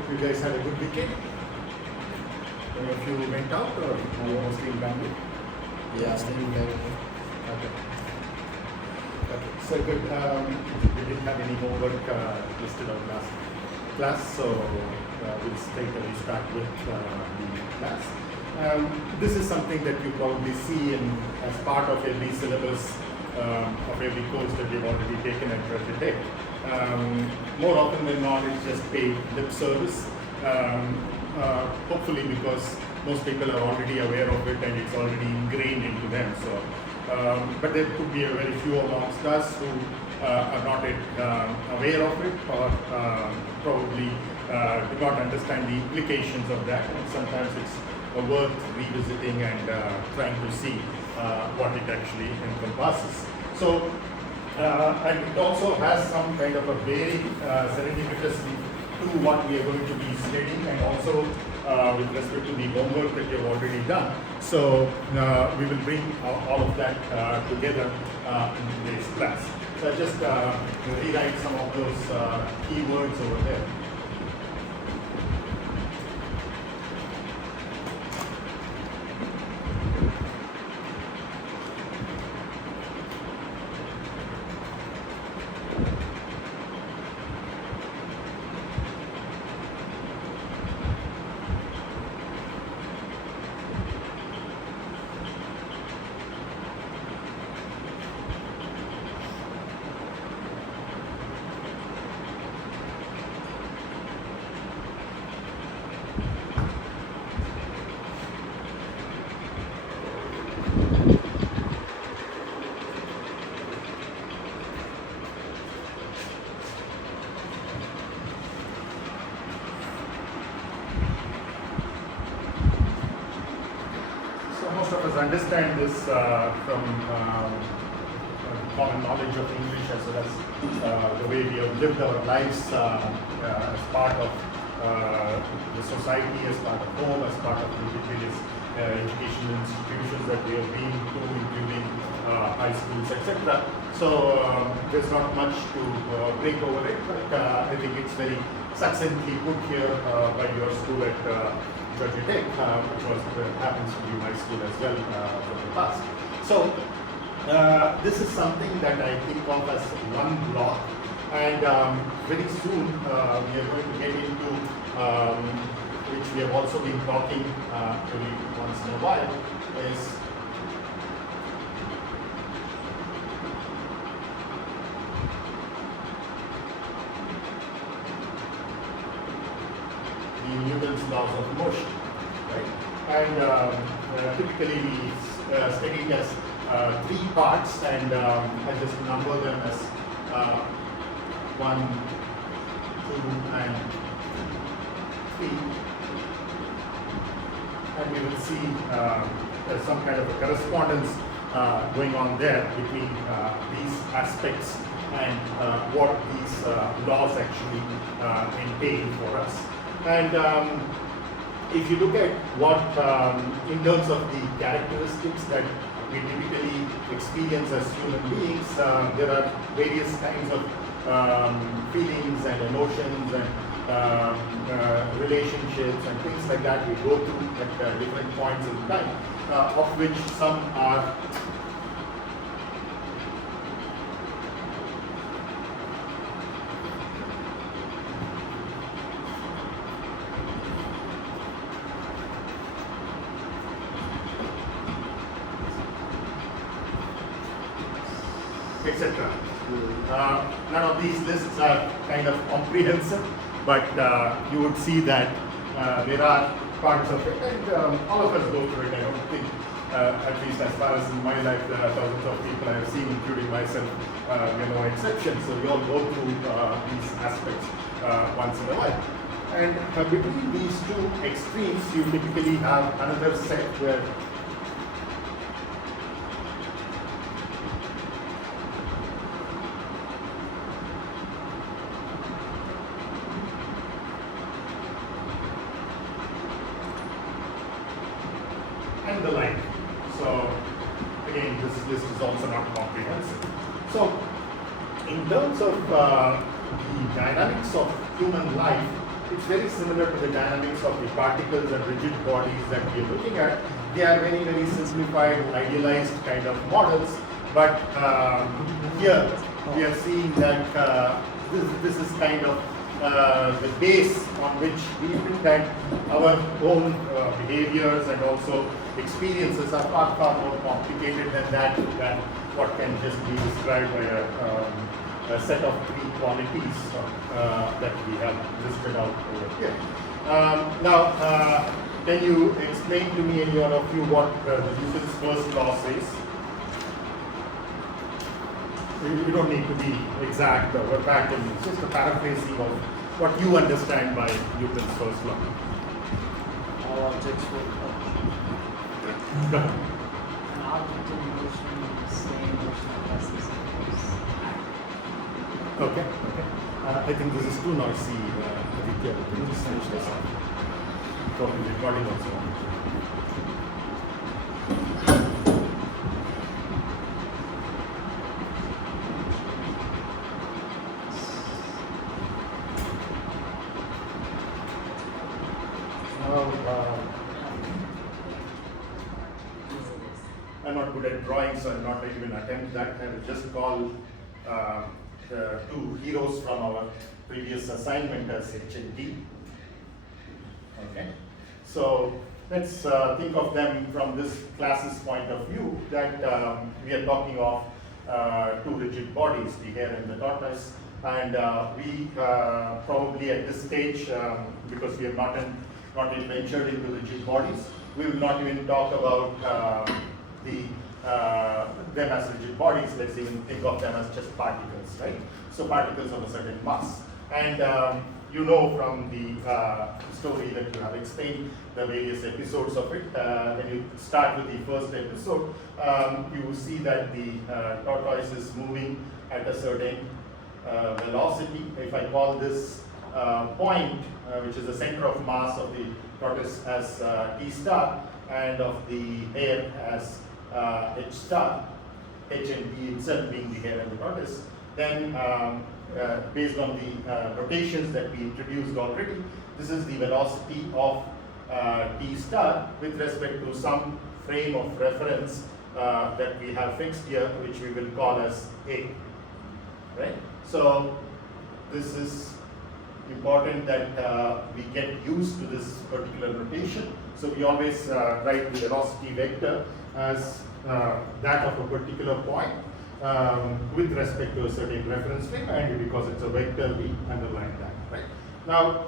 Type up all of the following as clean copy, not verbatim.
Hope you guys had a good weekend. Any of you went out or you were mostly in Bangalore? Yeah, still in Bangalore. Okay. Okay. So good. We didn't have any homework listed on last class, so we'll straight away start with the class. This is something that you probably see as part of every syllabus of every course that you've already taken at Georgia Tech. More often than not, it's just paid lip service. Hopefully because most people are already aware of it and it's already ingrained into them. So, but there could be a very few amongst us who are not aware of it or probably do not understand the implications of that. And sometimes it's worth revisiting and trying to see what it actually encompasses. So, and it also has some kind of a very serendipitously to what we are going to be studying, and also with respect to the homework that you've already done. So we will bring all of that together in today's class. So I'll just rewrite some of those keywords over there. Most of us understand this from common knowledge of English, as well as the way we have lived our lives as part of the society, as part of home, as part of the various educational institutions that we have been to, including high schools, etc. So there's not much to break over it, but I think it's very succinctly put here by your school at Georgia Tech, which happens to be my school as well from the past. So this is something that I think of as one block, and very soon we are going to get into, which we have also been talking every once in a while, is Newton's laws of motion, right? And typically we study it as 3 parts, and I just number them as 1, 2, and 3. And we will see there's some kind of a correspondence going on there between these aspects and what these laws actually entail for us. And if you look at what, in terms of the characteristics that we typically experience as human beings, there are various kinds of feelings and emotions and relationships and things like that we go through at different points in time, of which some are etc. None of these lists are kind of comprehensive, but you would see that there are parts of it, and all of us go through it. I don't think, at least as far as in my life, there are thousands of people I have seen, including myself, we are no exception. So we all go through these aspects once in a while. And between these two extremes, you typically have another set where and the like. So again, this list is also not comprehensive. So in terms of the dynamics of human life, it's very similar to the dynamics of the particles and rigid bodies that we are looking at. They are very, very simplified, idealized kind of models, but here we are seeing that this is kind of the base on which we think that our own behaviors and also experiences are far, far more complicated than than what can just be described by a set of three qualities that we have listed out over here. Now, can you explain to me, any one of you, what Newton's first law says? You don't need to be exact or verbatim, it's just a paraphrasing of what you understand by Newton's first law. All objects will Go ahead. An object in motion is staying in motion unless it's in place. Okay, okay. I think this is too noisy, Aditya. We can just finish this off. Probably recording also. I'm not good at drawing, so I'll not even attempt that. I will just call the two heroes from our previous assignment as H and D. Okay, so let's think of them from this class's point of view, that we are talking of two rigid bodies, the hare and the tortoise, and we probably at this stage, because we have not yet ventured into rigid bodies, we will not even talk about them as rigid bodies. Let's even think of them as just particles, right? So particles of a certain mass. And you know from the story that you have explained, the various episodes of it, when you start with the first episode, you will see that the tortoise is moving at a certain velocity. If I call this point, which is the center of mass of the tortoise, as T star, and of the hare as H star, H and D itself being the hare and the tortoise, then based on the rotations that we introduced already, this is the velocity of T star with respect to some frame of reference that we have fixed here, which we will call as A, right? So this is important that we get used to this particular notation. So we always write the velocity vector as that of a particular point with respect to a certain reference frame, and because it's a vector, we underline that, right? Now,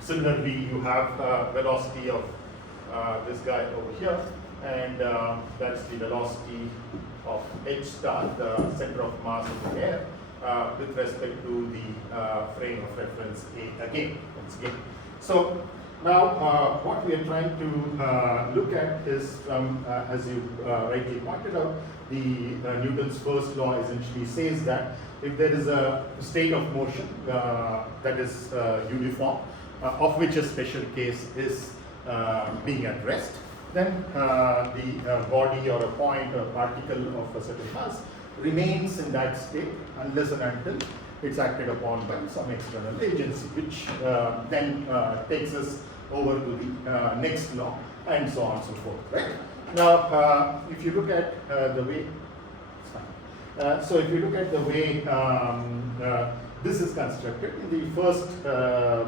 similarly, you have velocity of this guy over here, and that's the velocity of H star, the center of mass of the hare, with respect to the frame of reference A again, once again. So now what we are trying to look at is, as you rightly pointed out, the Newton's first law essentially says that if there is a state of motion that is uniform, of which a special case is being at rest, then the body or a point or particle of a certain mass remains in that state unless and until it's acted upon by some external agency, which then takes us over to the next law, and so on and so forth, right? Now, if you look at the way, so if you look at the way this is constructed, in the first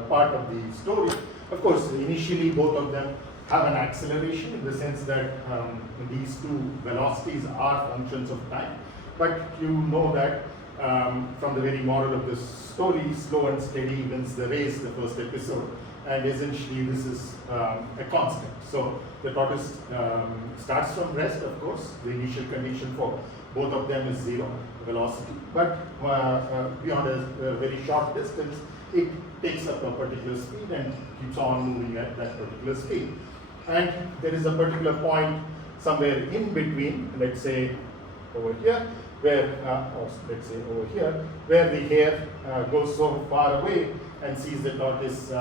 part of the story, of course, initially both of them have an acceleration in the sense that these two velocities are functions of time. But you know that from the very moral of this story, slow and steady wins the race, the first episode, and essentially this is a constant. So the tortoise starts from rest, of course. The initial condition for both of them is zero velocity, but beyond a very short distance, it takes up a particular speed and keeps on moving at that particular speed. And there is a particular point somewhere in between, let's say over here, where, or let's say over here, where the hare goes so far away and sees the tortoise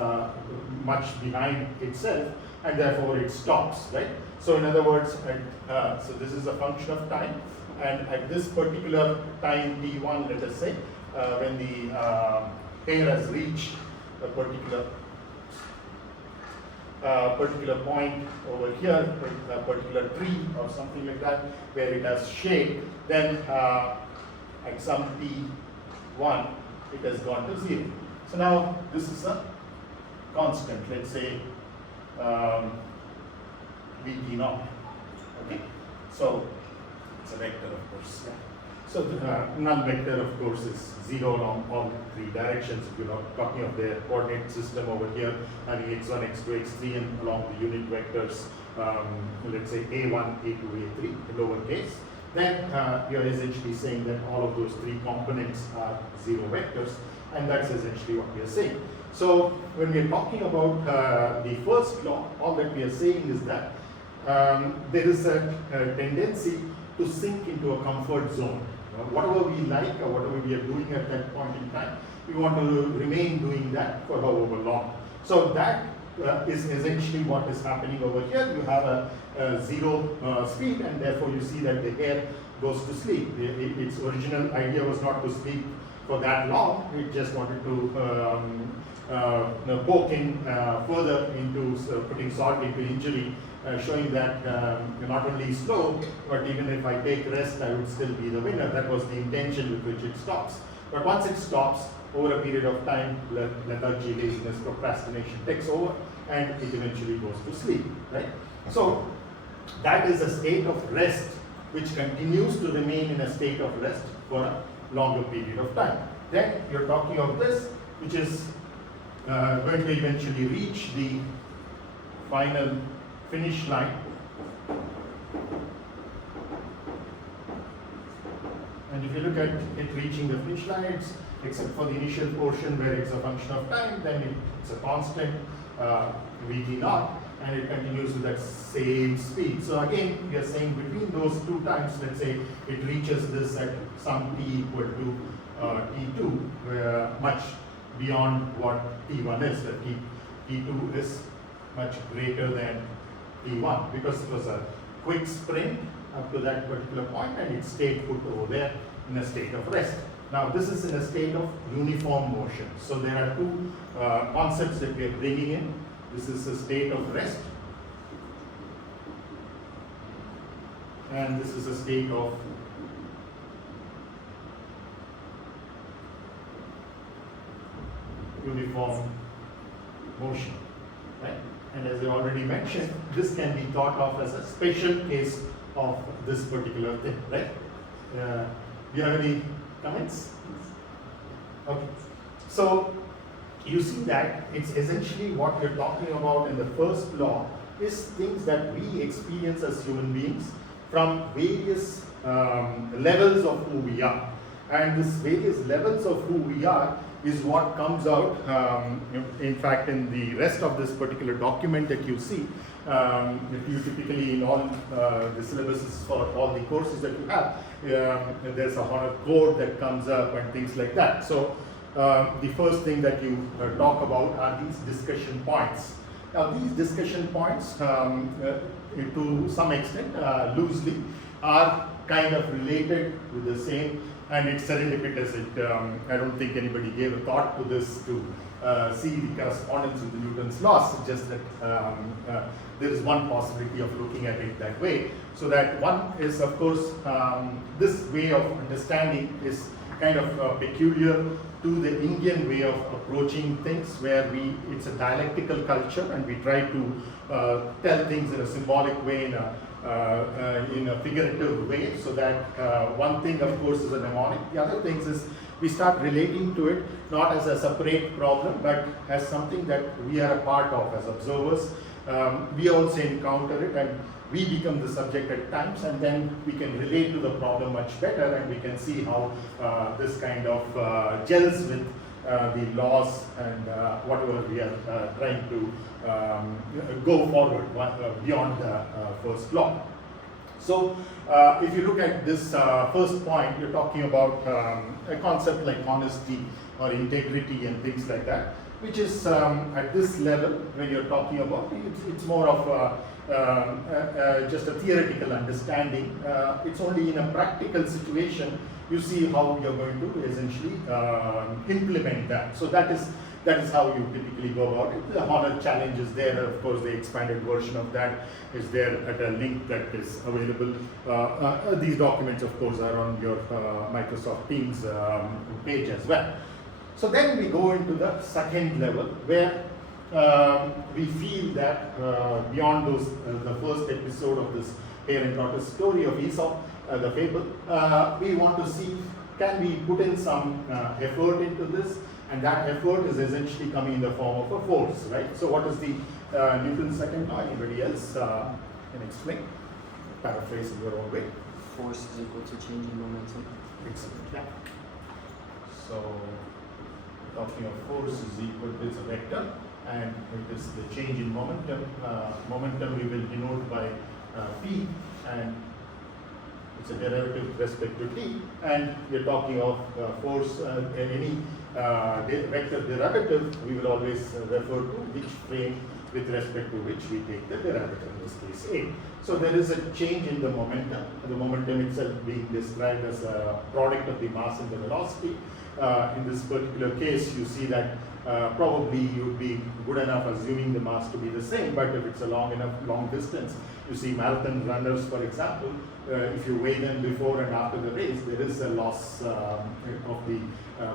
much behind itself, and therefore it stops, right? So in other words, so this is a function of time, and at this particular time t1, let us say, when the hare has reached a particular particular point over here, a particular tree or something like that, where it has shade, then at some t1, it has gone to 0. So now this is a constant, let's say vt naught. Okay, so it's a vector, of course. Yeah. So the null vector, of course, is 0 along all three directions. If you're not talking of the coordinate system over here, having x1, x2, x3, and along the unit vectors, let's say a1, a2, a3 in lowercase, then you're essentially saying that all of those three components are 0 vectors, and that's essentially what we are saying. So when we are talking about the first law, all that we are saying is that there is a tendency to sink into a comfort zone. Whatever we like or whatever we are doing at that point in time, we want to remain doing that for however long. So that is essentially what is happening over here. You have a 0 speed, and therefore you see that the hair goes to sleep. Its original idea was not to sleep for that long. It just wanted to poke in further into putting salt into injury, showing that not only slow, but even if I take rest, I would still be the winner. That was the intention with which it stops. But once it stops, over a period of time, lethargy, laziness, procrastination takes over, and it eventually goes to sleep, right? So that is a state of rest which continues to remain in a state of rest for a longer period of time. Then you're talking of this, which is going to eventually reach the final finish line. And if you look at it reaching the finish line, it's, except for the initial portion where it's a function of time, then it's a constant Vt naught, and it continues with that same speed. So again, we are saying between those two times, let's say it reaches this at some t equal to t2, where much beyond what t1 is. That t2 is much greater than t1 because it was a quick sprint up to that particular point, and it stayed put over there in a state of rest. Now this is in a state of uniform motion. So there are two concepts that we are bringing in. This is a state of rest, and this is a state of uniform motion, right? And as I already mentioned, this can be thought of as a special case of this particular thing, right? Do you have any comments? Okay. So you see that it's essentially what we're talking about in the first law is things that we experience as human beings from various levels of who we are. And this various levels of who we are is what comes out, in fact, in the rest of this particular document that you see. You typically in all the syllabuses for all the courses that you have, there's a honor code that comes up and things like that. So the first thing that you talk about are these discussion points. Now these discussion points, to some extent, loosely, are kind of related with the same, and it's serendipitous. I don't think anybody gave a thought to this to see the correspondence with Newton's laws. It's just that there is one possibility of looking at it that way. So that one is, of course, this way of understanding is kind of peculiar to the Indian way of approaching things, where it's a dialectical culture, and we try to tell things in a symbolic way, in a figurative way, so that one thing, of course, is a mnemonic. The other things is we start relating to it not as a separate problem, but as something that we are a part of as observers. We also encounter it, and we become the subject at times, and then we can relate to the problem much better, and we can see how this kind of gels with the laws and whatever we are trying to go forward beyond the first law. So if you look at this first point, you're talking about a concept like honesty or integrity and things like that, which is at this level, when you're talking about it's more of just a theoretical understanding. It's only in a practical situation you see how you're going to essentially implement that. So that is that is how you typically go about it. The Honor Challenge is there, and of course the expanded version of that is there at a link that is available. These documents of course are on your Microsoft Teams page as well. So then we go into the second level where we feel that beyond those the first episode of this parent-daughter story of Aesop, the fable, we want to see, can we put in some effort into this, and that effort is essentially coming in the form of a force, right? So what is the Newton's second law? Anybody else can explain? Paraphrase in your own way. Force is equal to change in momentum. Excellent. Yeah. So talking of force is equal to, it's a vector, and it is the change in momentum. Momentum we will denote by p, and it's a derivative with respect to t, and we're talking of force, any vector derivative, we will always refer to which frame with respect to which we take the derivative, in this case A. So there is a change in the momentum itself being described as a product of the mass and the velocity. In this particular case, you see that probably you would be good enough assuming the mass to be the same, but if it's a long distance, you see marathon runners, for example, if you weigh them before and after the race, there is a loss of the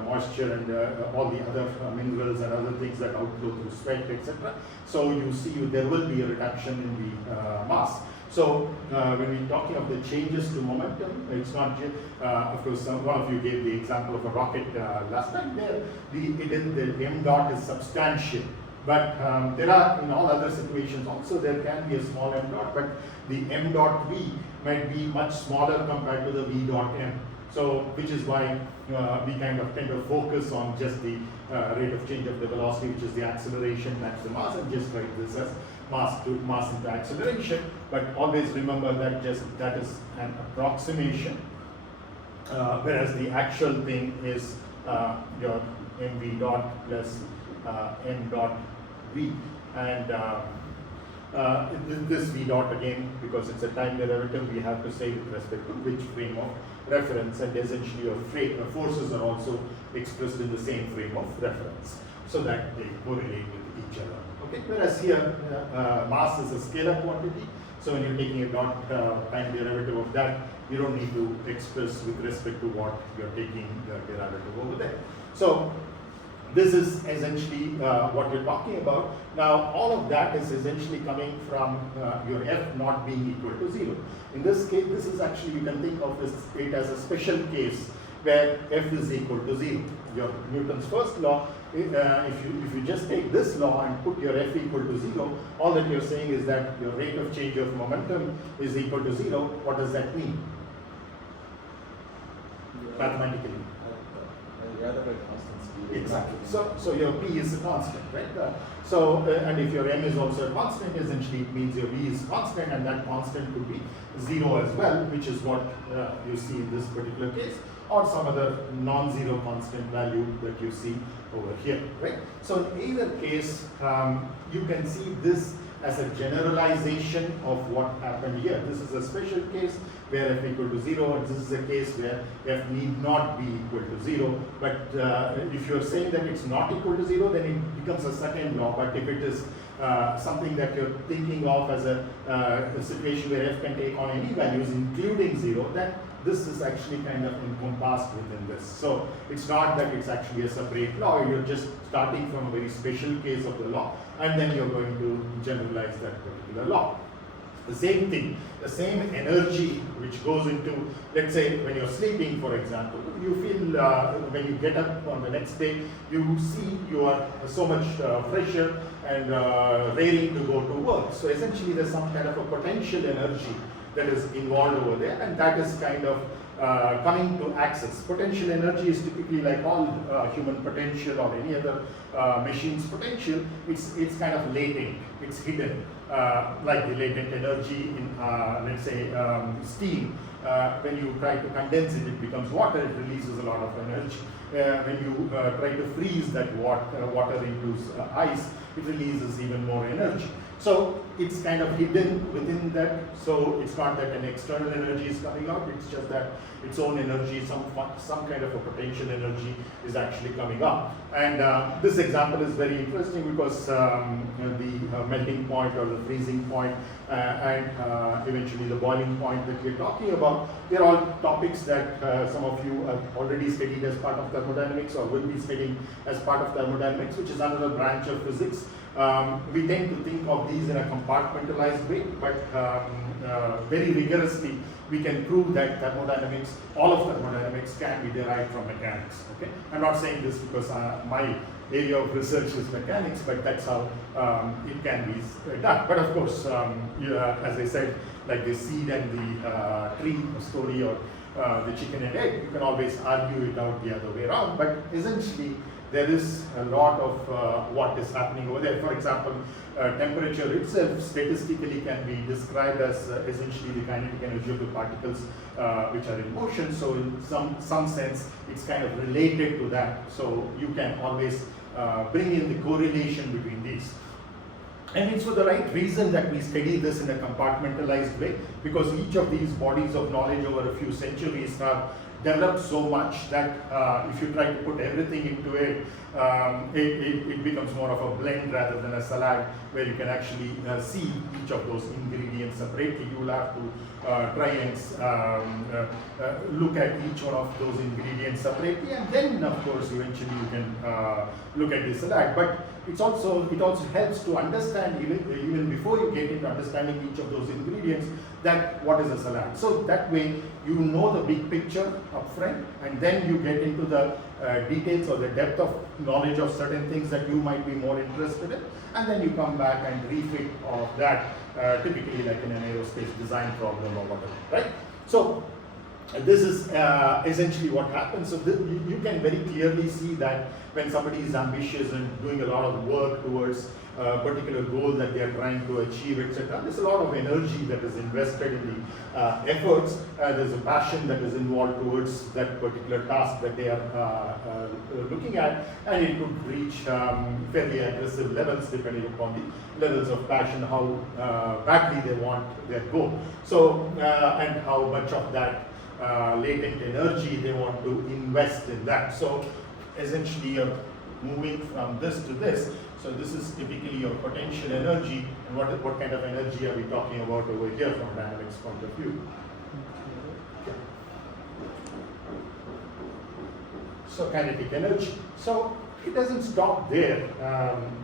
moisture and all the other minerals and other things that outflow through sweat, etc. So you see there will be a reduction in the mass. So when we're talking of the changes to momentum, it's not just, of course, one of you gave the example of a rocket last time. There, the m dot is substantial, but there are, in all other situations also, there can be a small m dot, but the m dot v might be much smaller compared to the v dot m. So, which is why we kind of tend to focus on just the rate of change of the velocity, which is the acceleration times the mass, and just write this as mass into acceleration. But always remember that that is an approximation, whereas the actual thing is your mv dot plus m dot v, and this v dot again, because it's a time derivative, we have to say with respect to which frame of reference, and essentially your forces are also expressed in the same frame of reference, so that they correlate with each other. Okay. Whereas here mass is a scalar quantity, so when you're taking a dot time derivative of that, you don't need to express with respect to what you're taking the derivative over there. So this is essentially what you're talking about. Now, all of that is essentially coming from your f not being equal to 0. In this case, this is actually, you can think of it as a special case where f is equal to 0. Your Newton's first law, if you just take this law and put your f equal to 0, all that you're saying is that your rate of change of momentum is equal to 0. What does that mean? Mathematically. Rather by constant speed. Exactly. So your p is a constant, right? And if your m is also a constant, essentially it means your v is constant, and that constant could be 0 as well, which is what you see in this particular case, or some other non-zero constant value that you see over here, right? So in either case, you can see this as a generalization of what happened here. This is a special case where f equal to 0, and this is a case where f need not be equal to 0. But if you're saying that it's not equal to 0, then it becomes a second law. But if it is something that you're thinking of as a situation where f can take on any values, including 0, then this is actually kind of encompassed within this. So it's not that it's actually a separate law, you're just starting from a very special case of the law, and then you're going to generalize that particular law. The same thing, the same energy which goes into, let's say when you're sleeping, for example, you feel when you get up on the next day, you see you are so much fresher and raring to go to work. So essentially there's some kind of a potential energy that is involved over there, and that is kind of coming to access. Potential energy is typically like all human potential or any other machine's potential, it's kind of latent, it's hidden, like the latent energy in, let's say, steam. When you try to condense it, it becomes water, it releases a lot of energy. When you try to freeze that water into ice, it releases even more energy. So it's kind of hidden within that. So it's not that an external energy is coming out, it's just that its own energy, some kind of a potential energy is actually coming up. And this example is very interesting because the melting point or the freezing point and eventually the boiling point that we're talking about, they're all topics that some of you have already studied as part of thermodynamics or will be studying as part of thermodynamics, which is another branch of physics. We tend to think of these in a compartmentalized way, but very rigorously we can prove that thermodynamics, all of thermodynamics can be derived from mechanics. Okay, I'm not saying this because my area of research is mechanics, but that's how it can be done. But of course, as I said, like the seed and the tree story or the chicken and egg, you can always argue it out the other way around, but essentially there is a lot of what is happening over there. For example, temperature itself statistically can be described as essentially the kinetic energy of the particles which are in motion. So in some sense, it's kind of related to that. So you can always bring in the correlation between these. And it's for the right reason that we study this in a compartmentalized way, because each of these bodies of knowledge over a few centuries have developed so much that if you try to put everything into it, it becomes more of a blend rather than a salad where you can actually see each of those ingredients separately. You will have to try and look at each one of those ingredients separately, and then of course eventually you can look at the salad. But it also helps to understand even before you get into understanding each of those ingredients that what is a salad. So that way you know the big picture up front, and then you get into the details or the depth of knowledge of certain things that you might be more interested in, and then you come back and refit all of that, typically like in an aerospace design problem or whatever, right? So this is essentially what happens. So you can very clearly see that when somebody is ambitious and doing a lot of work towards a particular goal that they are trying to achieve, etc., there's a lot of energy that is invested in the efforts. There's a passion that is involved towards that particular task that they are looking at, and it could reach fairly aggressive levels depending upon the levels of passion, how badly they want their goal. So and how much of that latent energy they want to invest in that. So essentially you're moving from this to this. So this is typically your potential energy, and what kind of energy are we talking about over here from dynamics point of view? So kinetic energy. So it doesn't stop there.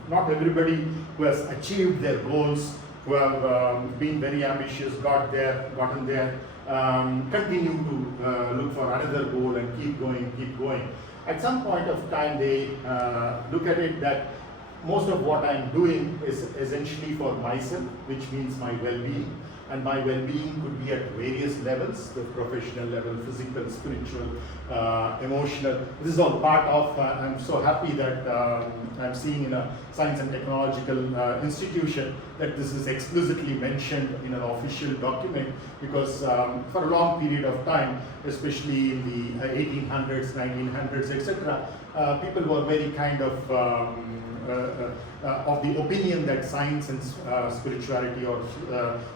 Not everybody who has achieved their goals, who have been very ambitious, gotten there, continue to look for another goal and keep going. At some point of time, they look at it that most of what I'm doing is essentially for myself, which means my well-being. And my well-being could be at various levels, the professional level, physical, spiritual, emotional. This is all part of, I'm so happy that I'm seeing in a science and technological institution that this is explicitly mentioned in an official document, because for a long period of time, especially in the 1800s, 1900s, etc., people were very kind of the opinion that science and spirituality, or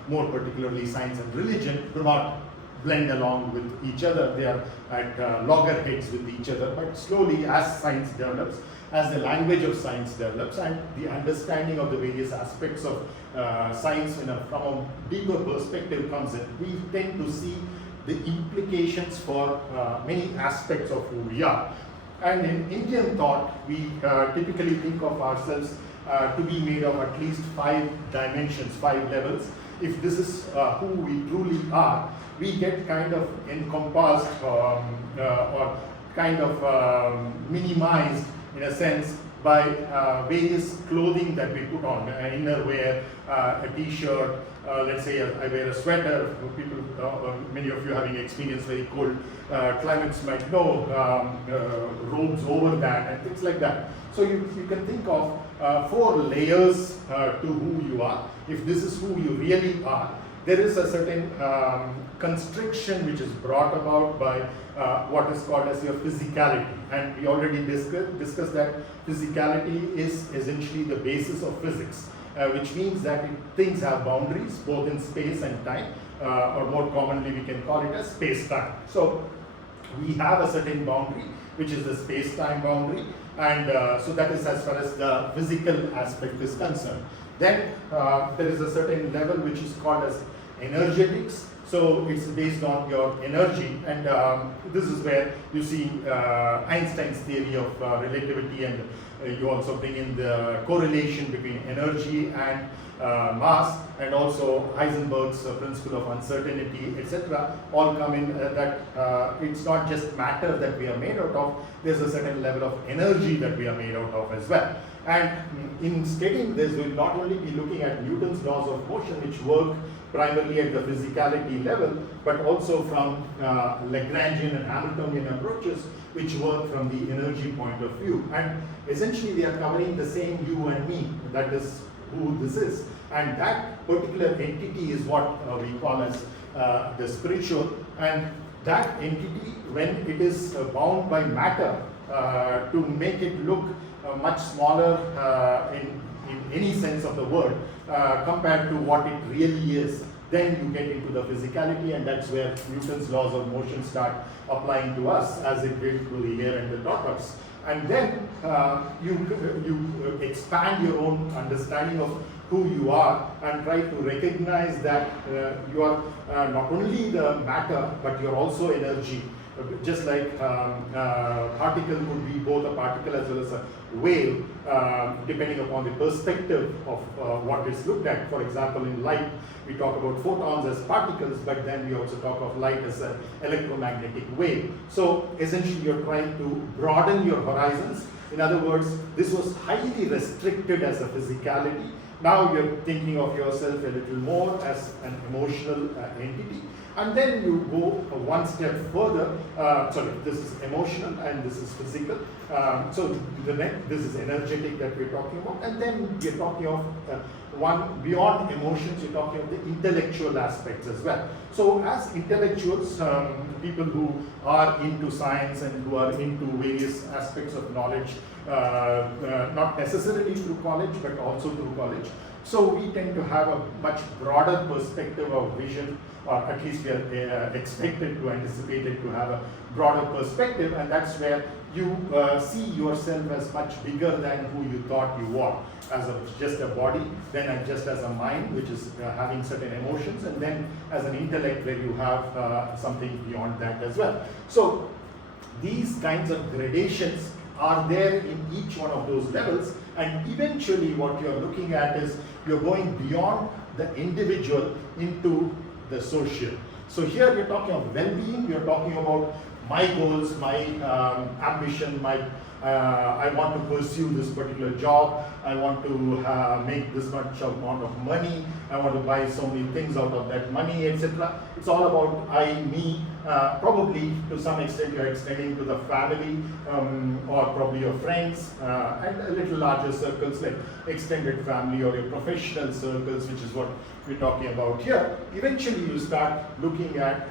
more particularly science and religion, do not blend along with each other. They are at loggerheads with each other. But slowly, as science develops, as the language of science develops, and the understanding of the various aspects of science from a deeper perspective comes in, we tend to see the implications for many aspects of who we are. And in Indian thought, we typically think of ourselves to be made of at least 5 dimensions, 5 levels. If this is who we truly are, we get kind of encompassed or kind of minimized in a sense by various clothing that we put on, innerwear, a t-shirt, let's say I wear a sweater. People, many of you having experienced very cold climates might know, robes over that and things like that. So you can think of 4 layers to who you are. If this is who you really are, there is a certain constriction which is brought about by what is called as your physicality. And we already discussed that physicality is essentially the basis of physics, which means that things have boundaries both in space and time. or more commonly we can call it as space-time. So we have a certain boundary, which is the space-time boundary, and so that is as far as the physical aspect is concerned. Then there is a certain level which is called as energetics. So it's based on your energy, and this is where you see Einstein's theory of relativity, and you also bring in the correlation between energy and mass, and also Heisenberg's principle of uncertainty, etc. all come in that it's not just matter that we are made out of, there's a certain level of energy that we are made out of as well. And in studying this, we'll not only be looking at Newton's laws of motion, which work primarily at the physicality level, but also from Lagrangian and Hamiltonian approaches, which work from the energy point of view. And essentially, we are covering the same you and me, that is who this is. And that particular entity is what we call as the spiritual. And that entity, when it is bound by matter, to make it look much smaller in any sense of the word compared to what it really is, then you get into the physicality, and that's where Newton's laws of motion start applying to us, as it did to the air and the droplets. And then you expand your own understanding of who you are and try to recognize that you are not only the matter, but you're also energy. Just like particle could be both a particle as well as a wave, depending upon the perspective of what is looked at. For example, in light, we talk about photons as particles, but then we also talk of light as an electromagnetic wave. So essentially, you're trying to broaden your horizons. In other words, this was highly restricted as a physicality. Now you're thinking of yourself a little more as an emotional entity. And then you go one step further. Sorry, this is emotional and this is physical. So this is energetic that we're talking about. And then we're talking of one beyond emotions, you're talking of the intellectual aspects as well. So as intellectuals, people who are into science and who are into various aspects of knowledge, not necessarily through college, but also through college. So we tend to have a much broader perspective of vision, or at least we are expected to, anticipated to have a broader perspective, and that's where you see yourself as much bigger than who you thought you were, as just a body, then just as a mind, which is having certain emotions, and then as an intellect where you have something beyond that as well. So these kinds of gradations are there in each one of those levels, and eventually what you're looking at is you're going beyond the individual into the social. So here we're talking of well-being, we're talking about my goals, my ambition, I want to pursue this particular job, I want to make this much amount of money, I want to buy so many things out of that money, etc. It's all about I, me. Probably to some extent you're extending to the family or probably your friends and a little larger circles like extended family or your professional circles, which is what we're talking about here. Eventually you start looking at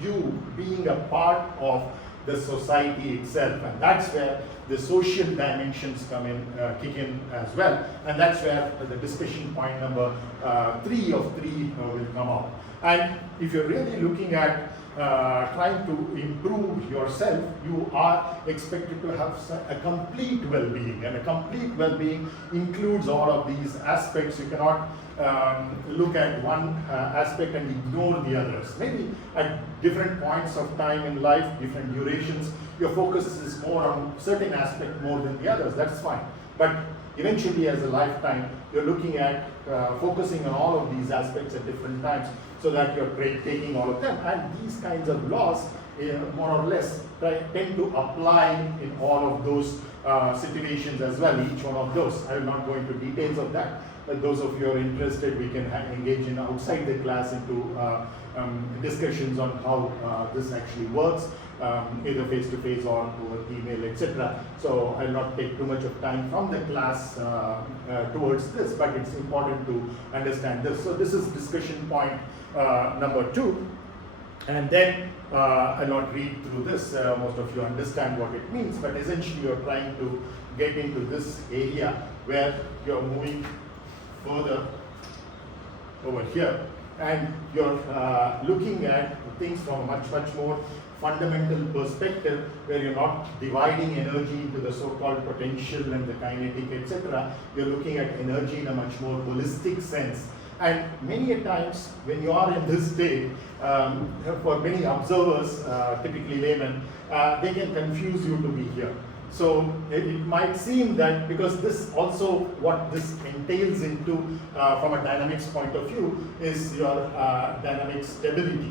you being a part of the society itself, and that's where the social dimensions come in, kick in as well, and that's where the discussion point number 3 of 3 will come out. And if you're really looking at trying to improve yourself, you are expected to have a complete well-being, and a complete well-being includes all of these aspects. You cannot look at one aspect and ignore the others. Maybe at different points of time in life, different durations, your focus is more on certain aspect more than the others. That's fine. But eventually, as a lifetime, you're looking at focusing on all of these aspects at different times, so that you're taking all of them. And these kinds of laws, more or less, tend to apply in all of those situations as well, each one of those. I will not go into details of that, but those of you who are interested, we can engage in outside the class into discussions on how this actually works, either face-to-face or over email, etc. So I'll not take too much of time from the class towards this, but it's important to understand this. So this is discussion point number 2. And then I'll not read through this, most of you understand what it means, but essentially you're trying to get into this area where you're moving further over here. and you're looking at things from a much more fundamental perspective, where you're not dividing energy into the so-called potential and the kinetic, etc. You're looking at energy in a much more holistic sense. And many a times when you are in this state, for many observers, typically laymen, they can confuse you to be here. So it might seem that, because this also, what this entails into from a dynamics point of view, is your dynamic stability.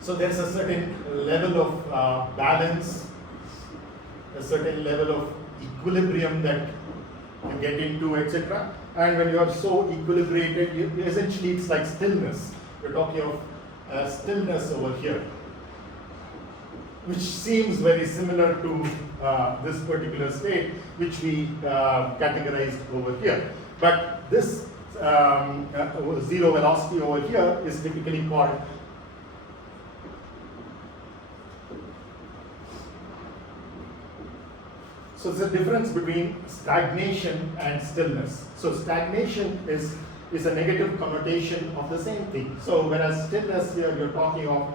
So there's a certain level of balance, a certain level of equilibrium that you get into, etc. And when you are so equilibrated, essentially it's like stillness. We're talking of stillness over here, which seems very similar to this particular state, which we categorized over here. But this zero velocity over here is typically called So there's a difference between stagnation and stillness. So stagnation is a negative connotation of the same thing. So whereas stillness here, you're talking of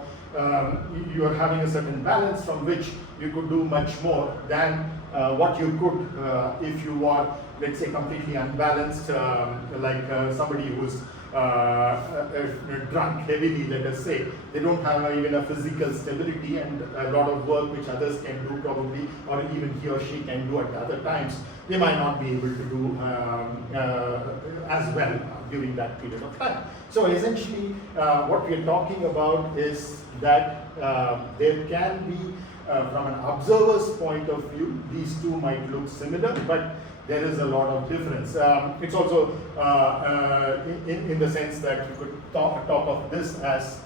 you are having a certain balance from which you could do much more than what you could if you are, let's say, completely unbalanced, like somebody who's drunk heavily, let us say. They don't have even a physical stability, and a lot of work which others can do probably, or even he or she can do at other times, they might not be able to do as well during that period of time. So essentially what we are talking about is that there can be, from an observer's point of view, these two might look similar, but there is a lot of difference. It's also in the sense that you could talk of this as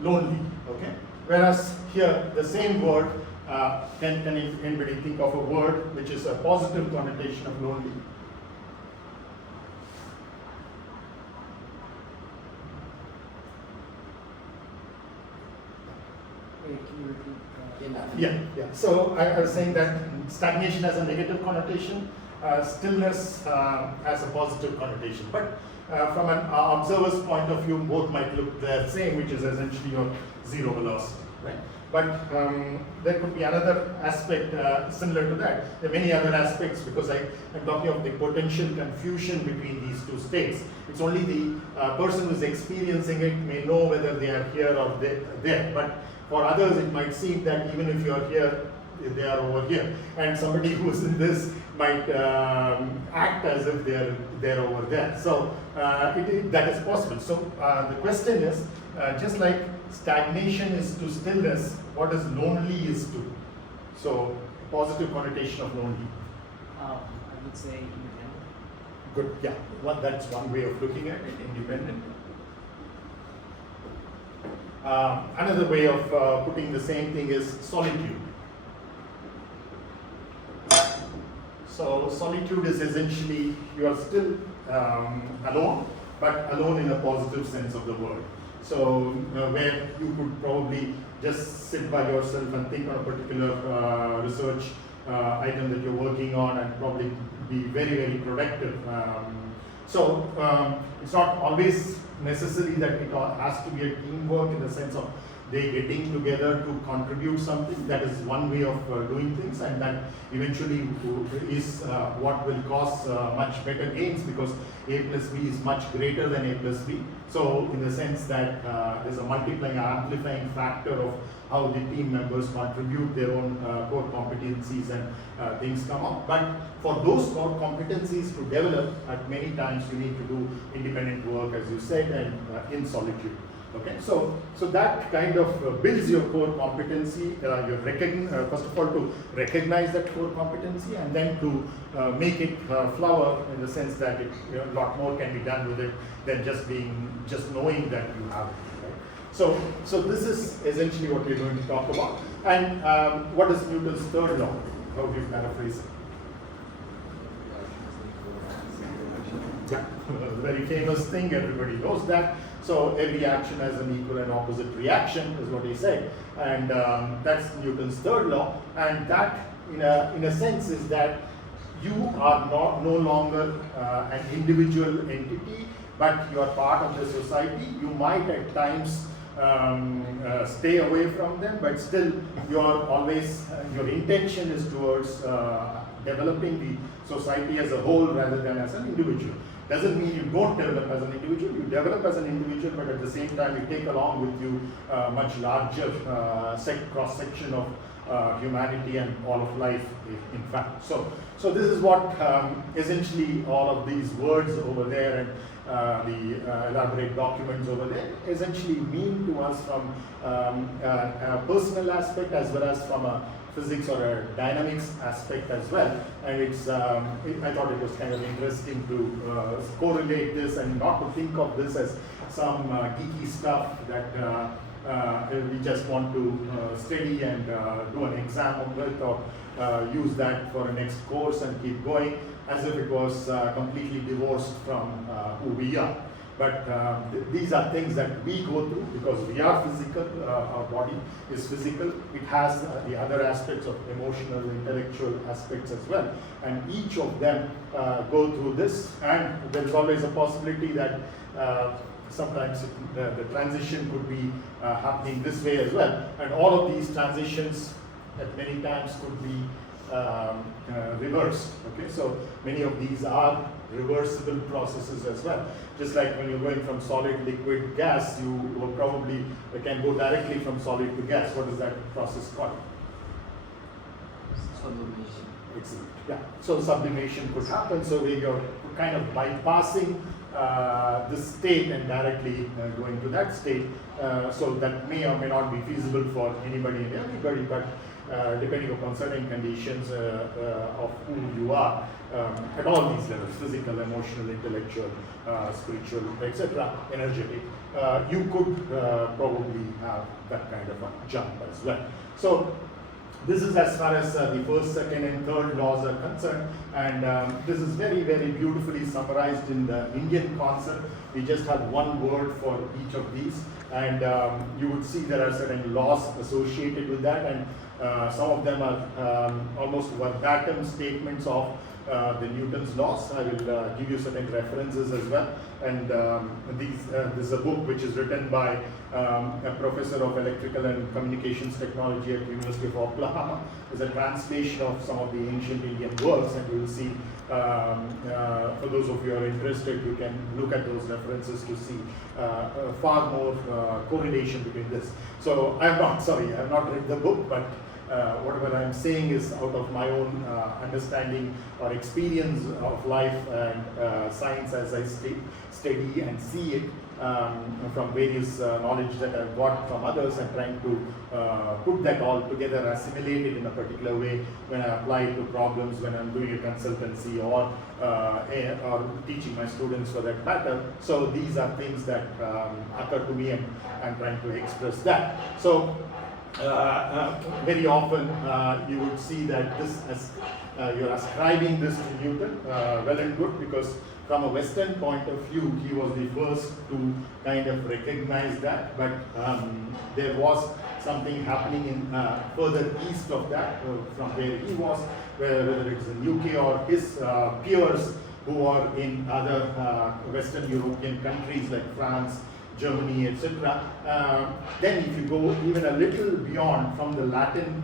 lonely, okay? Whereas here, the same word, can anybody think of a word which is a positive connotation of lonely? Wait, can you repeat? Yeah. So I was saying that stagnation has a negative connotation, stillness has a positive connotation. But from an observer's point of view, both might look the same, which is essentially your zero velocity, right? But there could be another aspect similar to that. There are many other aspects, because I'm talking of the potential confusion between these two states. It's only the person who is experiencing it may know whether they are here or there. But for others, it might seem that even if you are here, they are over here. And somebody who is in this might act as if they're over there. So that is possible. So the question is, just like stagnation is to stillness, what is lonely is to? So positive connotation of lonely. I would say independent. Good, yeah. That's one way of looking at it, independent. Another way of putting the same thing is solitude. So solitude is essentially, you are still alone, but alone in a positive sense of the word. So where you could probably just sit by yourself and think on a particular research item that you're working on, and probably be very productive. So it's not always necessary that it has to be a teamwork in the sense of they getting together to contribute something. That is one way of doing things, and that eventually is what will cause much better gains, because A plus B is much greater than A plus B. So in the sense that there's a multiplying, amplifying factor of how the team members contribute their own core competencies, and things come up. But for those core competencies to develop, at many times you need to do independent work, as you said, and in solitude. Okay, so that kind of builds your core competency. First of all, to recognize that core competency, and then to make it flower, in the sense that a lot more can be done with it than just knowing that you have it. Right? So this is essentially what we're going to talk about. And what is Newton's third law? How do you paraphrase it? Yeah, a very famous thing. Everybody knows that. So every action has an equal and opposite reaction, is what he said, and that's Newton's third law. And that, in a sense, is that you are no longer an individual entity, but you are part of the society. You might at times stay away from them, but still you are always, your intention is towards developing the society as a whole rather than as an individual. Doesn't mean you don't develop as an individual, you develop as an individual, but at the same time you take along with you much larger cross-section of humanity and all of life, in fact. So this is what essentially all of these words over there and the elaborate documents over there essentially mean to us from a personal aspect as well as from a physics or a dynamics aspect as well. And it's I thought it was kind of interesting to correlate this and not to think of this as some geeky stuff that we just want to study and do an exam with, or use that for a next course and keep going as if it was completely divorced from who we are. But these are things that we go through because we are physical, our body is physical. It has the other aspects of emotional, intellectual aspects as well. And each of them go through this, and there is always a possibility that sometimes the transition could be happening this way as well. And all of these transitions at many times could be reversed. Okay, so many of these are reversible processes as well. Just like when you're going from solid, liquid, gas, you will probably can go directly from solid to gas. What is that process called? Sublimation. Excellent. Yeah. So sublimation could happen. So where you're kind of bypassing this state and directly going to that state. So that may or may not be feasible for anybody and everybody, but depending upon certain conditions of who you are at all these levels, physical, emotional, intellectual, spiritual, etc., energetic, you could probably have that kind of a jump as well. So this is as far as the first, second and third laws are concerned, and this is very, very beautifully summarized in the Indian concept. We just have one word for each of these, and you would see there are certain laws associated with that, and some of them are almost verbatim statements of the Newton's laws. I will give you certain references as well. And this is a book which is written by a professor of electrical and communications technology at the University of Oklahoma. It's a translation of some of the ancient Indian works, and you will see, for those of you who are interested, you can look at those references to see far more correlation between this. So I have not read the book, but whatever I'm saying is out of my own understanding or experience of life and science as I study and see it from various knowledge that I've got from others, and trying to put that all together, assimilate it in a particular way when I apply it to problems, when I'm doing a consultancy or teaching my students for that matter. So these are things that occur to me, and I'm trying to express that. So very often you would see that this as you're ascribing this to Newton, well and good, because from a Western point of view, he was the first to kind of recognize that, but there was something happening in further east of that, from where he was, whether it's in UK or his peers who are in other Western European countries like France, Germany, etc. Then if you go even a little beyond from the Latin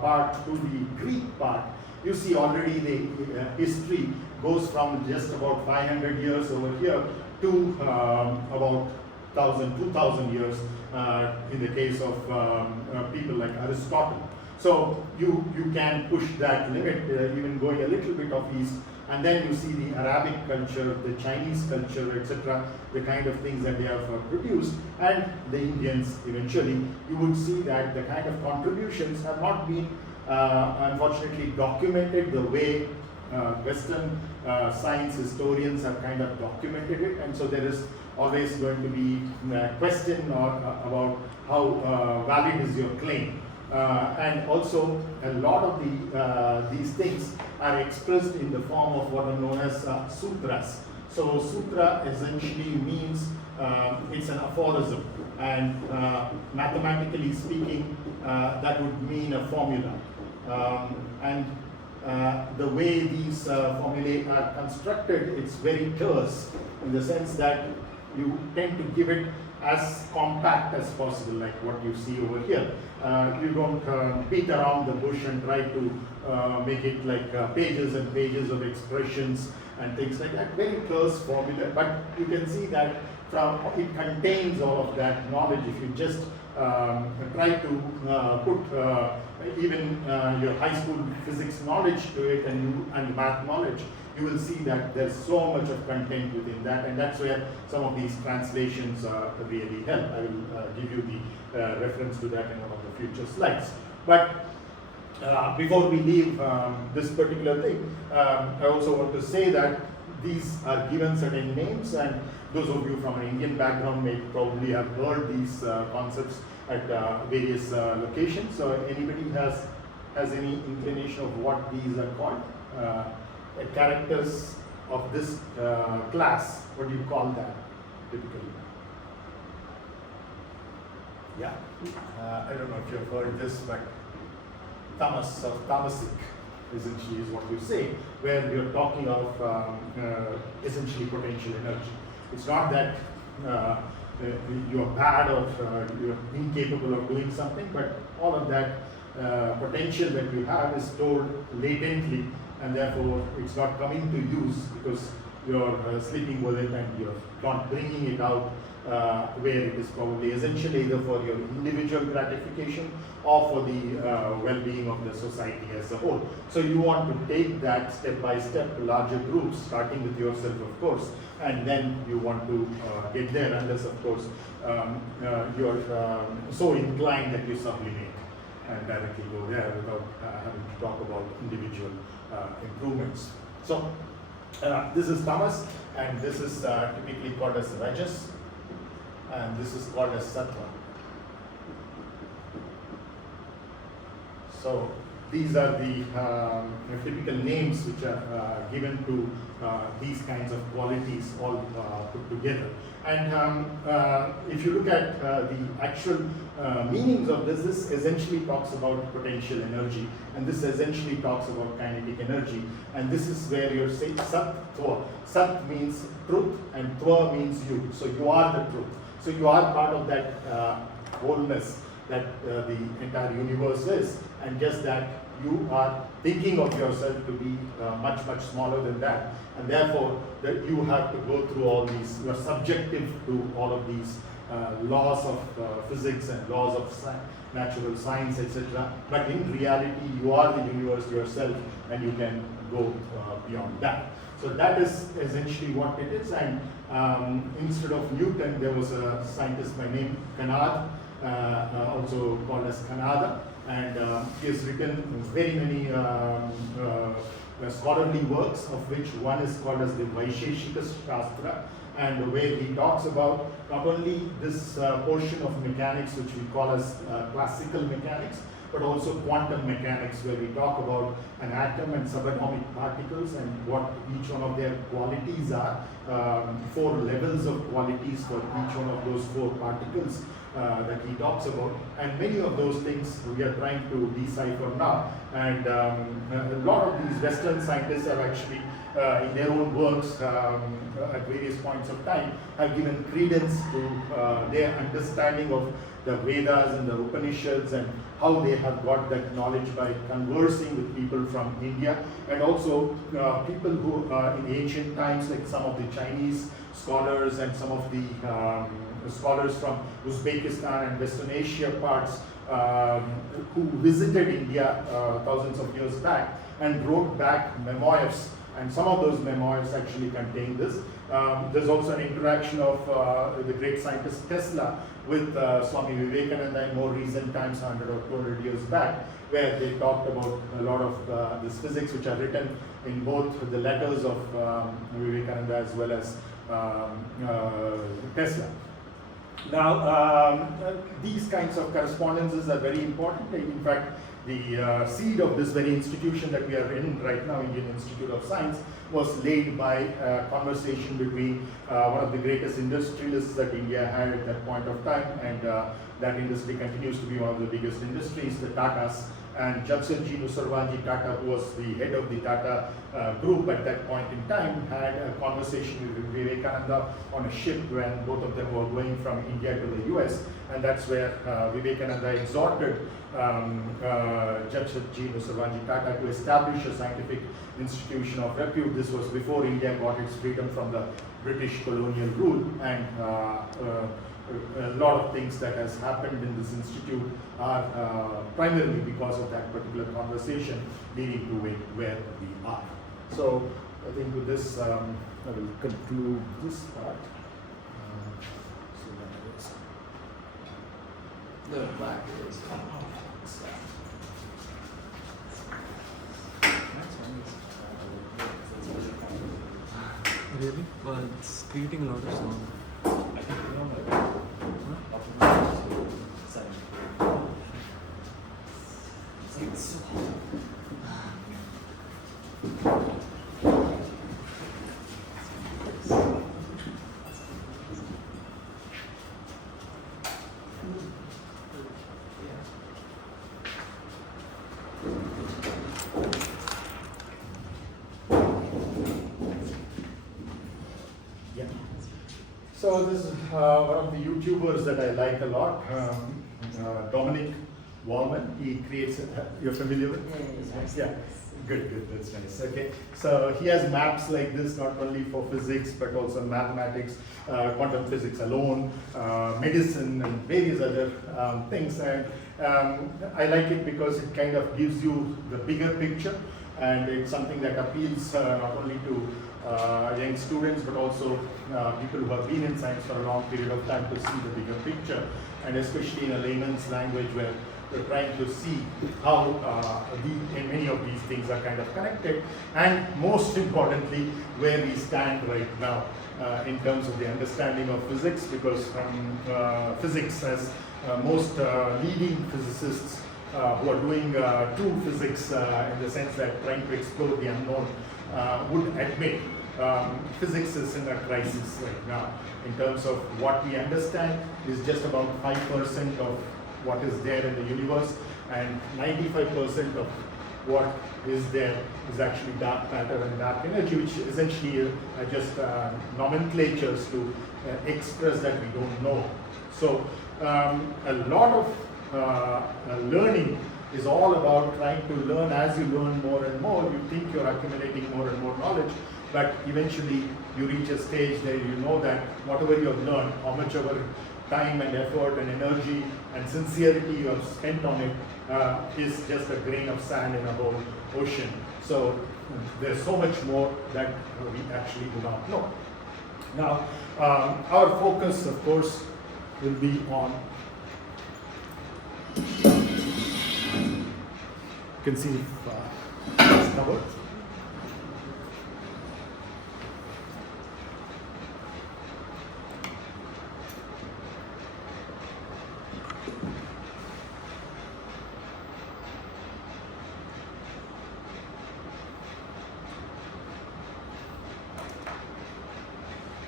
part to the Greek part, you see already the history goes from just about 500 years over here to about 2,000 years in the case of people like Aristotle. So you can push that limit, even going a little bit of east, and then you see the Arabic culture, the Chinese culture, etc., the kind of things that they have produced, and the Indians eventually. You would see that the kind of contributions have not been, unfortunately, documented the way Western science historians have kind of documented it, and so there is always going to be a question about how valid is your claim. And also a lot of these things are expressed in the form of what are known as sutras. So sutra essentially means it's an aphorism, and mathematically speaking that would mean a formula. And the way these formulae are constructed, it's very terse in the sense that you tend to give it as compact as possible, like what you see over here. You don't beat around the bush and try to make it like pages and pages of expressions and things like that. Very terse formula, but you can see that from it contains all of that knowledge. If you just try to put even your high school physics knowledge to it and math knowledge, you will see that there's so much of content within that, and that's where some of these translations really help. I will give you the reference to that in one of the future slides. But before we leave this particular thing, I also want to say that these are given certain names, and those of you from an Indian background may probably have heard these concepts at various locations. So anybody has any inclination of what these are called? Characters of this class, what do you call that typically? Yeah, I don't know if you've heard this, but Thomas or Thomasic essentially is what you say, where you're talking of essentially potential energy. It's not that you're bad or you're incapable of doing something, but all of that potential that you have is stored latently, and therefore it's not coming to use because you're sleeping with it and you're not bringing it out where it is probably essentially either for your individual gratification or for the well-being of the society as a whole. So you want to take that step by step to larger groups, starting with yourself, of course, and then you want to get there, unless, of course, you're so inclined that you sublimate and directly go there without having to talk about individual improvements. So this is tamas, and this is typically called as rajas, and this is called as sattva. So these are the typical names which are given to these kinds of qualities all put together. And if you look at the actual meanings of this, this essentially talks about potential energy, and this essentially talks about kinetic energy, and this is where you're saying sat, tva. Sat means truth and tva means you. So you are the truth. So you are part of that wholeness that the entire universe is, and just that you are thinking of yourself to be much, much smaller than that, and therefore that you have to go through all these, you are subjective to all of these laws of physics and laws of natural science, etc. But in reality, you are the universe yourself, and you can go beyond that. So that is essentially what it is. And instead of Newton, there was a scientist by name Kanad, also called as Kanada, and he has written very many scholarly works, of which one is called as the Vaisheshika Shastra, and where he talks about not only this portion of mechanics which we call as classical mechanics, but also quantum mechanics, where we talk about an atom and subatomic particles and what each one of their qualities are, 4 levels of qualities for each one of those 4 particles that he talks about, and many of those things we are trying to decipher now. And a lot of these Western scientists have actually, in their own works at various points of time, have given credence to their understanding of the Vedas and the Upanishads, and how they have got that knowledge by conversing with people from India, and also people who in ancient times, like some of the Chinese scholars and some of the scholars from Uzbekistan and Western Asia parts who visited India thousands of years back and wrote back memoirs, and some of those memoirs actually contain this. There's also an interaction of the great scientist Tesla with Swami Vivekananda in more recent times, 100 or 200 years back, where they talked about a lot of this physics which are written in both the letters of Vivekananda as well as Tesla. Now, these kinds of correspondences are very important. In fact, the seed of this very institution that we are in right now, Indian Institute of Science, was laid by a conversation between one of the greatest industrialists that India had at that point of time, and that industry continues to be one of the biggest industries, the Tatas, and Jamsetji Nusarwanji Tata, who was the head of the Tata group at that point in time, had a conversation with Vivekananda on a ship when both of them were going from India to the US, and that's where Vivekananda exhorted Jamsetji Nusarwanji Tata to establish a scientific institution of repute. This was before India got its freedom from the British colonial rule, and a lot of things that has happened in this institute are primarily because of that particular conversation leading to where we are. So I think with this, I will conclude this part. So that is The black is. Really? Well, it's creating a lot of sound. I think you know like optimal setting. It's so yeah. So this is one of the YouTubers that I like a lot, Dominic Wallman. He creates. You're familiar with? Yeah. Yeah. Good, that's nice. Okay, so he has maps like this not only for physics but also mathematics, quantum physics alone, medicine, and various other things. And I like it because it kind of gives you the bigger picture, and it's something that appeals not only to young students but also people who have been in science for a long period of time to see the bigger picture, and especially in a layman's language where we're trying to see how many of these things are kind of connected, and most importantly, where we stand right now in terms of the understanding of physics, because physics, as most leading physicists who are doing true physics in the sense that trying to explore the unknown would admit, physics is in a crisis right now. In terms of what we understand is just about 5% of what is there in the universe, and 95% of what is there is actually dark matter and dark energy, which essentially are just nomenclatures to express that we don't know. So a lot of learning is all about trying to learn. As you learn more and more, you think you're accumulating more and more knowledge, but eventually you reach a stage where you know that whatever you have learned, how much of time and effort and energy and sincerity you have spent on it is just a grain of sand in a whole ocean. So there's so much more that we actually do not know. Now, our focus, of course, will be on, you can see it's covered.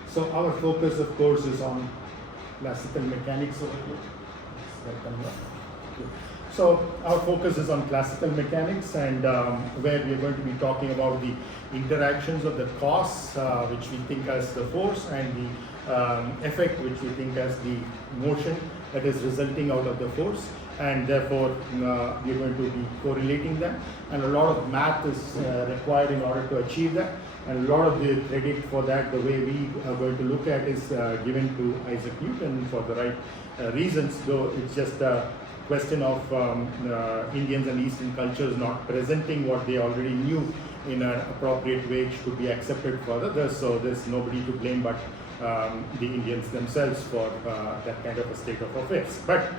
So our focus, of course, is on classical mechanics over here. Is that coming up? Okay. So our focus is on classical mechanics, and where we are going to be talking about the interactions of the cause, which we think as the force, and the effect, which we think as the motion that is resulting out of the force. And therefore, we are going to be correlating them. And a lot of math is required in order to achieve that. And a lot of the credit for that, the way we are going to look at, is given to Isaac Newton for the right reasons, though it's just a question of Indians and Eastern cultures not presenting what they already knew in an appropriate way, which could be accepted for others. So there's nobody to blame but the Indians themselves for that kind of a state of affairs. But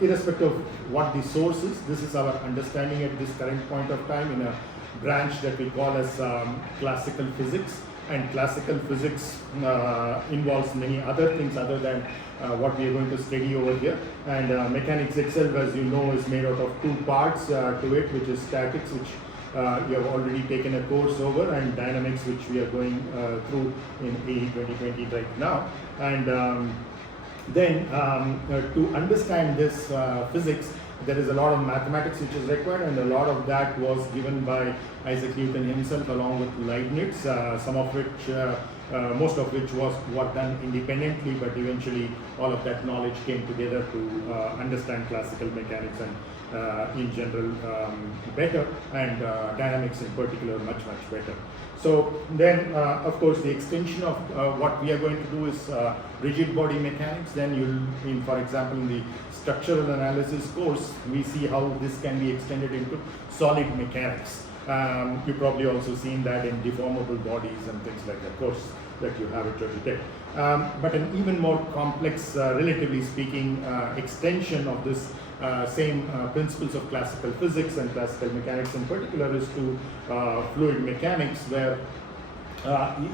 irrespective of what the source is, this is our understanding at this current point of time in a branch that we call as classical physics. And classical physics involves many other things other than what we are going to study over here. And mechanics itself, as you know, is made out of two parts to it, which is statics, which you have already taken a course over, and dynamics, which we are going through in AE2220 right now. And then to understand this physics, there is a lot of mathematics which is required, and a lot of that was given by Isaac Newton himself along with Leibniz, some of which, most of which was done independently, but eventually all of that knowledge came together to understand classical mechanics and in general better, and dynamics in particular much better. So then, of course, the extension of what we are going to do is rigid body mechanics. Then you'll, for example, in the structural analysis course, we see how this can be extended into solid mechanics. You've probably also seen that in deformable bodies and things like that, course that you have at Georgia Tech. But an even more complex, relatively speaking, extension of this same principles of classical physics and classical mechanics in particular is to fluid mechanics, where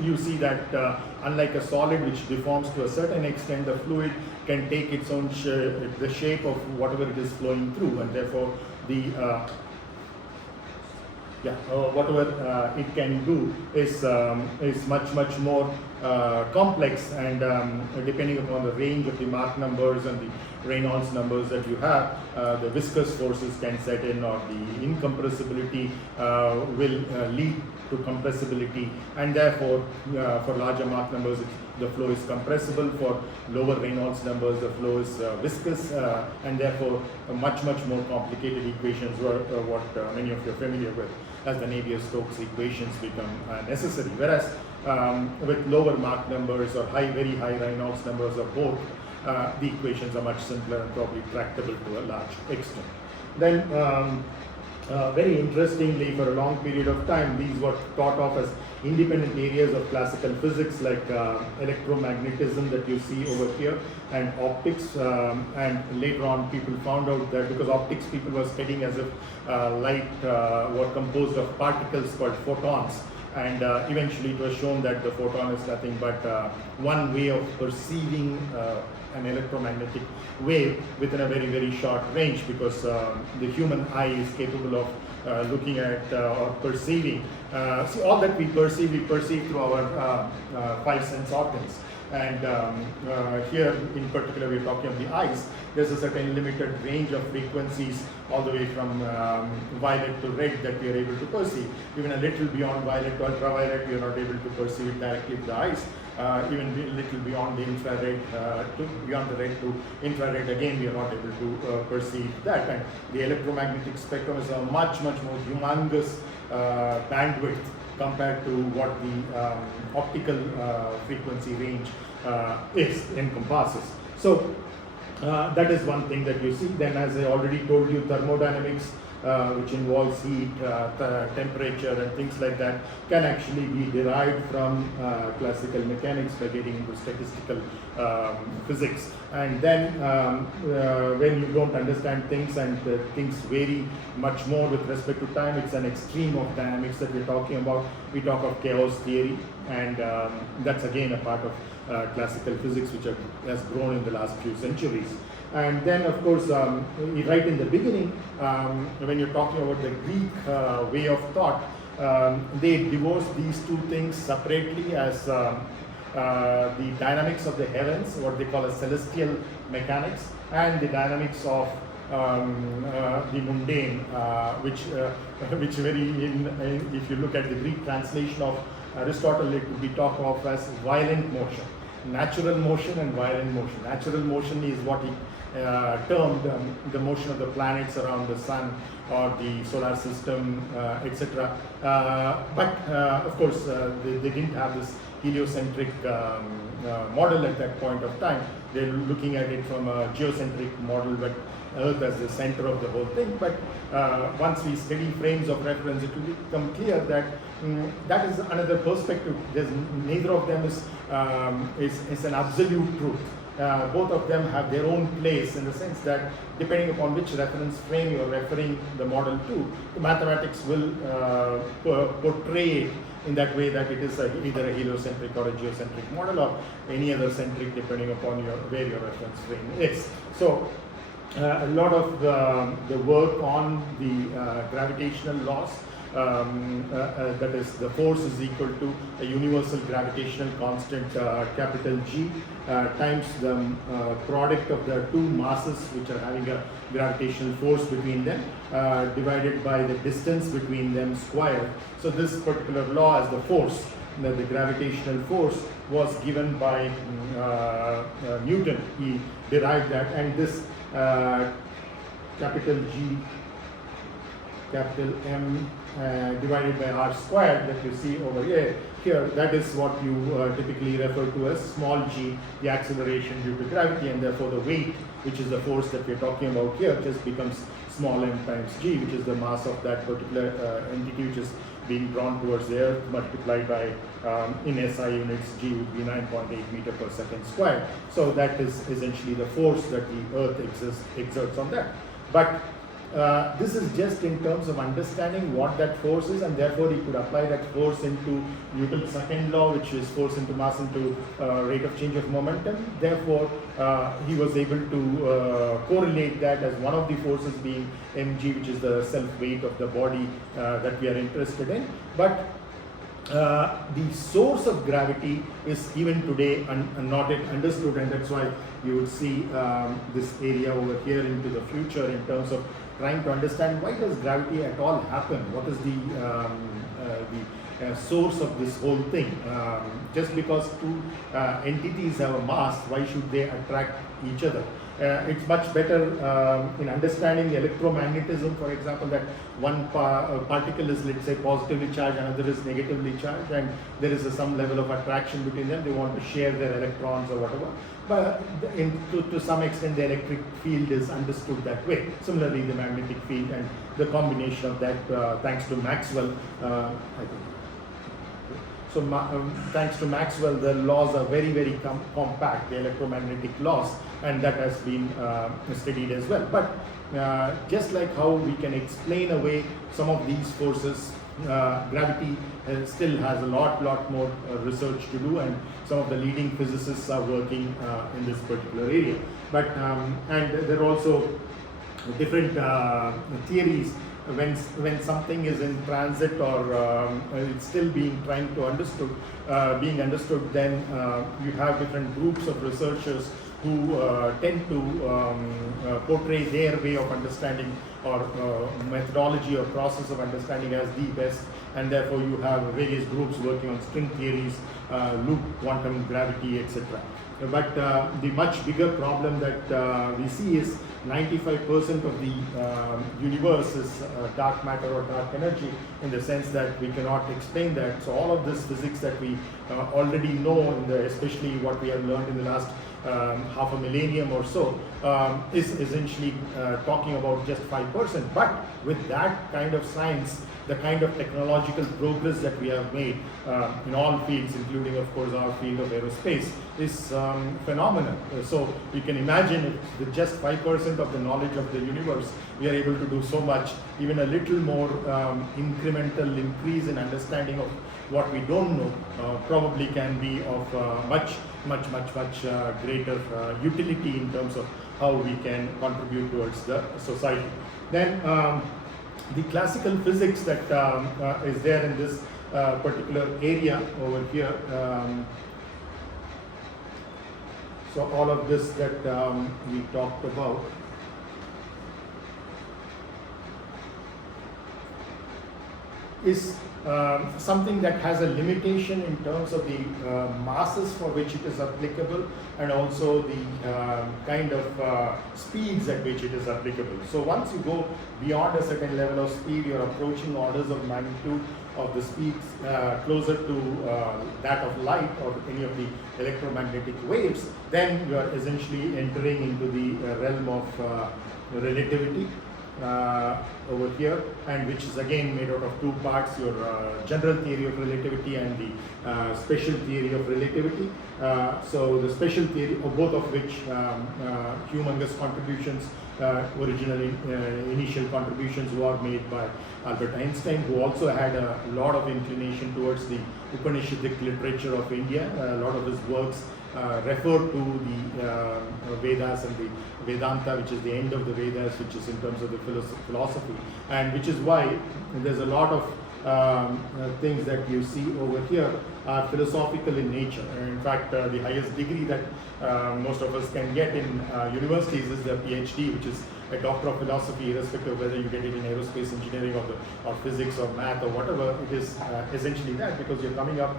you see that unlike a solid which deforms to a certain extent, the fluid can take its own the shape of whatever it is flowing through, and therefore the whatever it can do is much more complex, and depending upon the range of the Mach numbers and the Reynolds numbers that you have, the viscous forces can set in, or the incompressibility will lead to compressibility, and therefore for larger Mach numbers the flow is compressible. For lower Reynolds numbers the flow is viscous, and therefore much more complicated equations were what many of you are familiar with as the Navier-Stokes equations become necessary. Whereas with lower Mach numbers or very high Reynolds numbers or both, the equations are much simpler and probably tractable to a large extent. Then very interestingly, for a long period of time, these were thought of as independent areas of classical physics, like electromagnetism that you see over here, and optics, and later on people found out that because optics people were studying as if light were composed of particles called photons, and eventually it was shown that the photon is nothing but one way of perceiving an electromagnetic wave within a very short range, because the human eye is capable of looking at or perceiving. So all that we perceive through our five sense organs. And here in particular we're talking of the eyes. There's a certain limited range of frequencies all the way from violet to red that we are able to perceive. Even a little beyond violet to ultraviolet we are not able to perceive it directly with the eyes. Even a little beyond the infrared, beyond the red to infrared, again we are not able to perceive that. And the electromagnetic spectrum is a much more humongous bandwidth compared to what the optical frequency range encompasses. So that is one thing that you see. Then, as I already told you, thermodynamics, which involves heat, temperature and things like that, can actually be derived from classical mechanics by getting into statistical physics. And then when you don't understand things and things vary much more with respect to time, it's an extreme of dynamics that we're talking about. We talk of chaos theory, and that's again a part of classical physics which has grown in the last few centuries. And then, of course, right in the beginning, when you're talking about the Greek way of thought, they divorced these two things separately as the dynamics of the heavens, what they call as celestial mechanics, and the dynamics of the mundane, which if you look at the Greek translation of Aristotle, it would be talked of as violent motion. Natural motion and violent motion. Natural motion is what he termed the motion of the planets around the sun or the solar system, etc. But of course, they didn't have this heliocentric model at that point of time. They're looking at it from a geocentric model, but Earth as the center of the whole thing. But once we study frames of reference, it will become clear that that is another perspective. Neither of them is an absolute truth. Both of them have their own place, in the sense that depending upon which reference frame you are referring the model to, the mathematics will portray it in that way, that it is either a heliocentric or a geocentric model, or any other centric depending upon where your reference frame is. So a lot of the work on the gravitational laws. That is, the force is equal to a universal gravitational constant capital G times the product of the two masses which are having a gravitational force between them divided by the distance between them squared. So this particular law as the force, the gravitational force, was given by Newton. He derived that, and this capital G, capital M divided by r squared that you see over here, that is what you typically refer to as small g, the acceleration due to gravity, and therefore the weight, which is the force that we are talking about here, just becomes small m times g, which is the mass of that particular entity which is being drawn towards the earth, multiplied by in SI units, g would be 9.8 meter per second squared. So that is essentially the force that the earth exerts on that. But this is just in terms of understanding what that force is, and therefore he could apply that force into Newton's second law, which is force into mass into rate of change of momentum. Therefore, he was able to correlate that as one of the forces being mg, which is the self-weight of the body that we are interested in. But the source of gravity is even today not yet understood, and that's why you would see this area over here into the future in terms of trying to understand why does gravity at all happen, what is the source of this whole thing. Just because two entities have a mass, why should they attract each other? It's much better in understanding the electromagnetism, for example, that one particle is, let's say, positively charged, another is negatively charged, and there is some level of attraction between them. They want to share their electrons or whatever. But to some extent, the electric field is understood that way. Similarly, the magnetic field, and the combination of that, thanks to Maxwell, I think. So thanks to Maxwell, the laws are very, very compact, the electromagnetic laws, and that has been studied as well. But just like how we can explain away some of these forces, gravity still has a lot more research to do, and some of the leading physicists are working in this particular area. But and there are also different theories. When something is in transit or it's still being being understood, then you have different groups of researchers who tend to portray their way of understanding or methodology or process of understanding as the best, and therefore you have various groups working on string theories, loop quantum gravity, etc. But the much bigger problem that we see is 95% of the universe is dark matter or dark energy, in the sense that we cannot explain that. So all of this physics that we already know, especially what we have learned in the last half a millennium or so, is essentially talking about just 5%. But with that kind of science, the kind of technological progress that we have made in all fields, including of course our field of aerospace, is phenomenal. So you can imagine if with just 5% of the knowledge of the universe, we are able to do so much. Even a little more incremental increase in understanding of what we don't know probably can be of much greater utility in terms of how we can contribute towards the society. Then the classical physics that is there in this particular area over here. So all of this that we talked about is something that has a limitation in terms of the masses for which it is applicable, and also the kind of speeds at which it is applicable. So once you go beyond a certain level of speed, you are approaching orders of magnitude of the speeds closer to that of light or any of the electromagnetic waves, then you are essentially entering into the realm of relativity. Over here, and which is again made out of two parts, your general theory of relativity and the special theory of relativity. So the special theory, of both of which humongous contributions, originally initial contributions were made by Albert Einstein, who also had a lot of inclination towards the Upanishadic literature of India. A lot of his works refer to the Vedas and the Vedanta, which is the end of the Vedas, which is in terms of the philosophy, and which is why there's a lot of things that you see over here are philosophical in nature. And in fact, the highest degree that most of us can get in universities is the PhD, which is a doctor of philosophy, irrespective of whether you get it in aerospace engineering or physics or math or whatever. It is essentially that, because you're coming up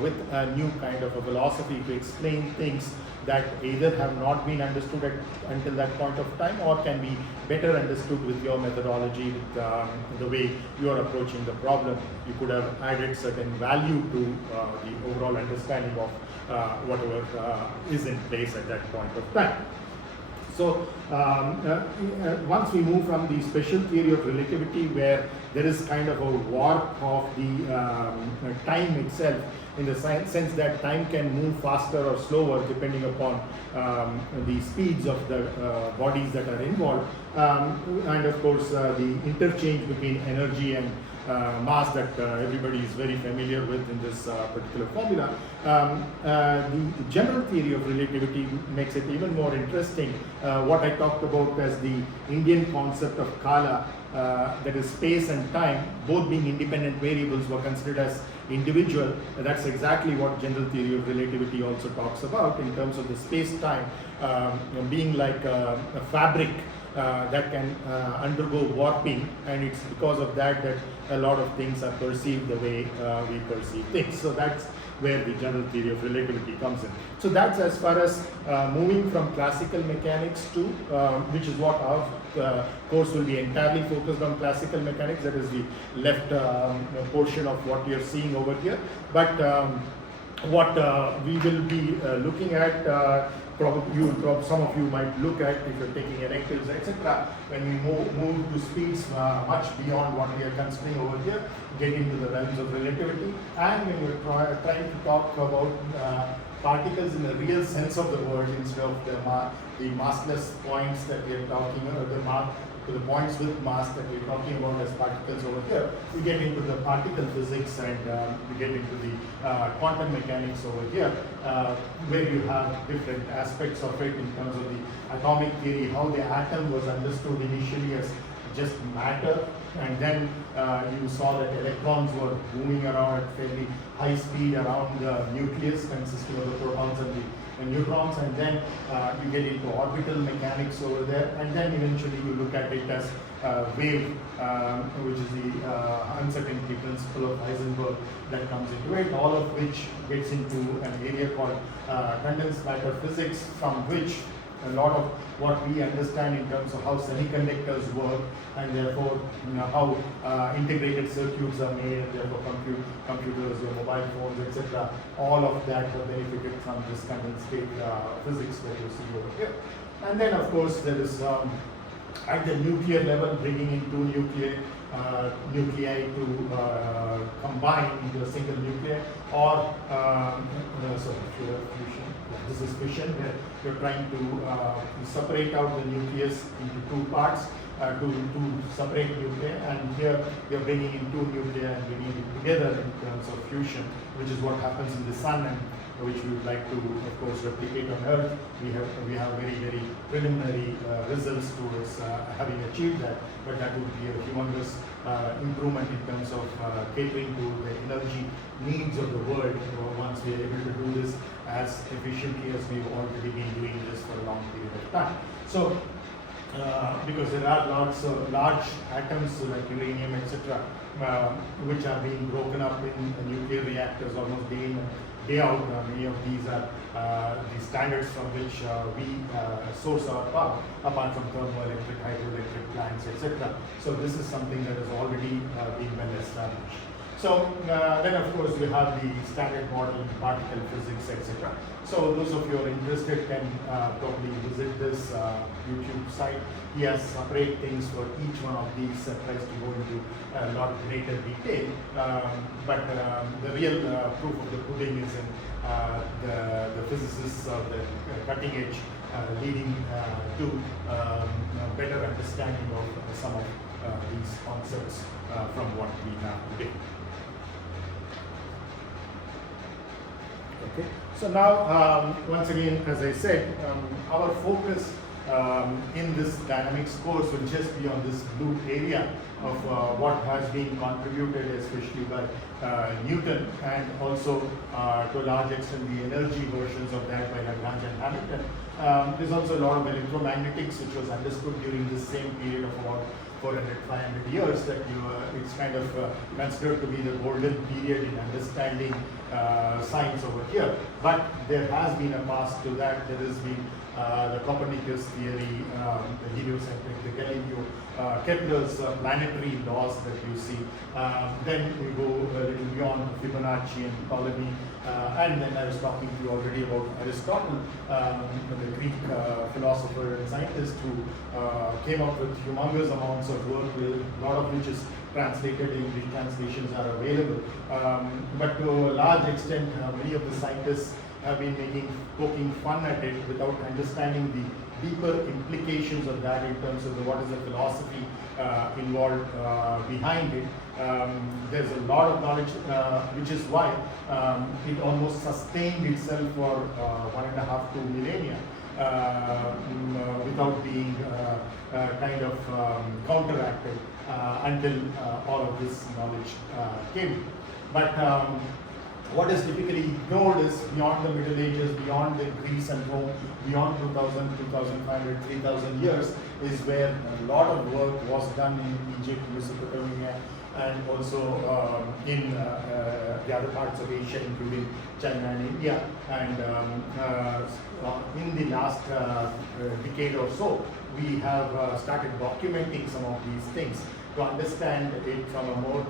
with a new kind of a philosophy to explain things that either have not been understood until that point of time, or can be better understood with your methodology, with the way you are approaching the problem. You could have added certain value to the overall understanding of whatever is in place at that point of time. So once we move from the special theory of relativity, where there is kind of a warp of the time itself, in the sense that time can move faster or slower depending upon the speeds of the bodies that are involved, and of course the interchange between energy and mass that everybody is very familiar with in this particular formula. The general theory of relativity makes it even more interesting. What I talked about as the Indian concept of kala, that is space and time, both being independent variables, were considered as individual. That's exactly what general theory of relativity also talks about, in terms of the space-time being like a fabric that can undergo warping, and it's because of that that a lot of things are perceived the way we perceive things. So that's where the general theory of relativity comes in. So that's as far as moving from classical mechanics to, which is what our course will be entirely focused on, classical mechanics. That is the left portion of what you're seeing over here. But what we will be looking at, some of you might look at, if you're taking electives, etc., when we move to speeds much beyond what we are considering over here, get into the realms of relativity, and when we're trying to talk about particles in the real sense of the word, instead of the massless points that we are talking about, the points with mass that we're talking about as particles over here, we get into the particle physics, and we get into the quantum mechanics over here, where you have different aspects of it in terms of the atomic theory, how the atom was understood initially as just matter, and then you saw that electrons were moving around at fairly high speed around the nucleus, consisting of the protons and the neutrons, and then you get into orbital mechanics over there, and then eventually you look at it as wave, which is the uncertainty principle of Heisenberg that comes into it, all of which gets into an area called condensed matter physics, from which a lot of what we understand in terms of how semiconductors work, and therefore how integrated circuits are made, and therefore computers, your mobile phones, etc. All of that are benefited from this condensed state physics that you see over here. And then of course there is at the nuclear level, bringing in two nuclei to combine into a single nuclei, or fusion. This is fission, where you're trying to separate out the nucleus into two parts, to separate nuclei, and here you're bringing in two nuclei and bringing it together in terms of fusion, which is what happens in the sun, and which we would like to, of course, replicate on Earth. We have very, very preliminary results towards having achieved that, but that would be a humongous improvement in terms of catering to the energy needs of the world once we are able to do this as efficiently as we've already been doing this for a long period of time. So, because there are lots of large atoms like uranium, etc., which are being broken up in nuclear reactors almost day in and day out. Many of these are the standards from which we source our power, apart from thermoelectric, hydroelectric plants, etc. So this is something that has already been well established. So then of course we have the standard model in particle physics, etc. So those of you who are interested can probably visit this YouTube site. He has separate things for each one of these, tries to go into a lot greater detail. But the real proof of the pudding is in the physicists of the cutting edge, leading to better understanding of some of these concepts from what we have today. Okay. So now, once again, as I said, our focus in this dynamics course will just be on this blue area of what has been contributed, especially by Newton, and also to a large extent the energy versions of that by Lagrange and Hamilton. There's also a lot of electromagnetics which was understood during this same period of about 400-500 years, that it's kind of considered to be the golden period in understanding science over here. But there has been a past to that. There has been the Copernicus theory, the heliocentric, the Galileo, Kepler's planetary laws that you see. Then we go a little beyond Fibonacci and Ptolemy, and then I was talking to you already about Aristotle, the Greek philosopher and scientist who came up with humongous amounts of work, a lot of which is translated in Greek translations are available. But to a large extent, many of the scientists have been poking fun at it without understanding the deeper implications of that in terms of what is the philosophy involved behind it. There's a lot of knowledge, which is why it almost sustained itself for 1.5-2 millennia without being kind of counteracted until all of this knowledge came. But what is typically ignored is beyond the Middle Ages, beyond the Greece and Rome, beyond 2000, 2500, 3000 years is where a lot of work was done in Egypt, Mesopotamia, and also in the other parts of Asia, including China and India. And in the last decade or so, we have started documenting some of these things to understand it from a more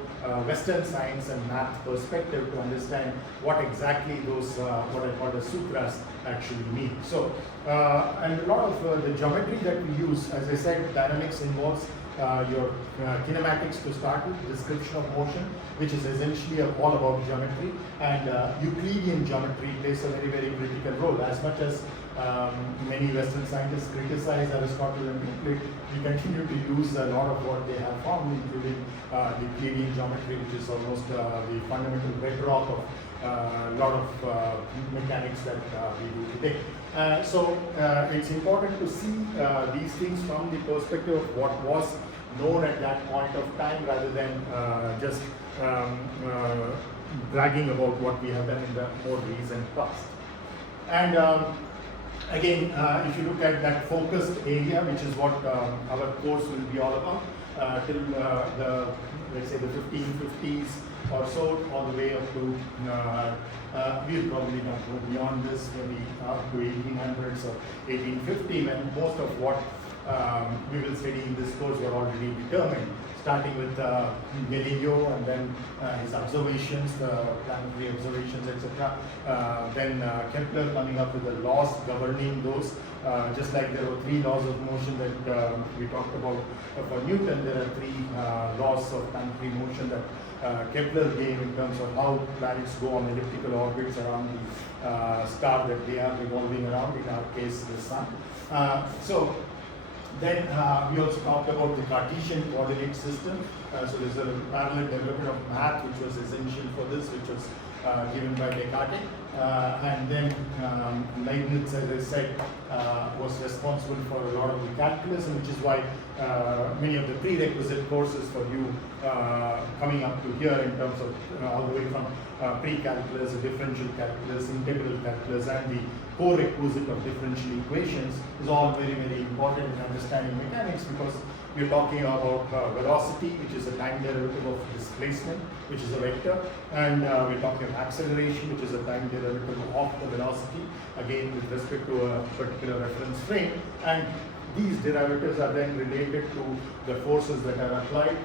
Western science and math perspective, to understand what exactly those, what I call the sutras actually mean. So, and a lot of the geometry that we use, as I said, dynamics involves your kinematics to start with, description of motion, which is essentially all about geometry, and Euclidean geometry plays a very, very critical role. As much as many Western scientists criticize Aristotle and Euclid, we continue to use a lot of what they have found, including Euclidean geometry, which is almost the fundamental bedrock of a lot of mechanics that we do today. So it's important to see these things from the perspective of what was known at that point of time, rather than just bragging about what we have done in the more recent past. And again, if you look at that focused area, which is what our course will be all about, till the, let's say, the 1550s or so, all the way up to, we'll probably not go beyond this, maybe up to 1800s or 1850, when most of what we will study in this course were already determined, starting with Galileo and then his observations, the planetary observations, etc. Then Kepler coming up with the laws governing those. Just like there were 3 laws of motion that we talked about for Newton, there are 3 laws of planetary motion that Kepler gave in terms of how planets go on elliptical orbits around the star that they are revolving around, in our case the sun. So then we also talked about the Cartesian coordinate system. So there's a parallel development of math which was essential for this, which was given by Descartes. And then Leibniz, as I said, was responsible for a lot of the calculus, which is why many of the prerequisite courses for you coming up to here in terms of all the way from pre-calculus, differential calculus, integral calculus, and the core requisite of differential equations is all very, very important in understanding mechanics, because we're talking about velocity, which is a time derivative of displacement, which is a vector, and we're talking of acceleration, which is a time derivative of the velocity, again with respect to a particular reference frame. And these derivatives are then related to the forces that are applied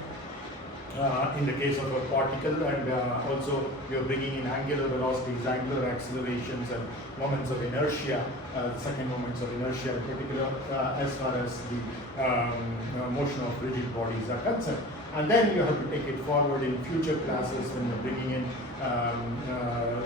in the case of a particle, and also you're bringing in angular velocities, angular accelerations, and moments of inertia, second moments of inertia in particular, as far as the motion of rigid bodies are concerned. And then you have to take it forward in future classes when you're bringing in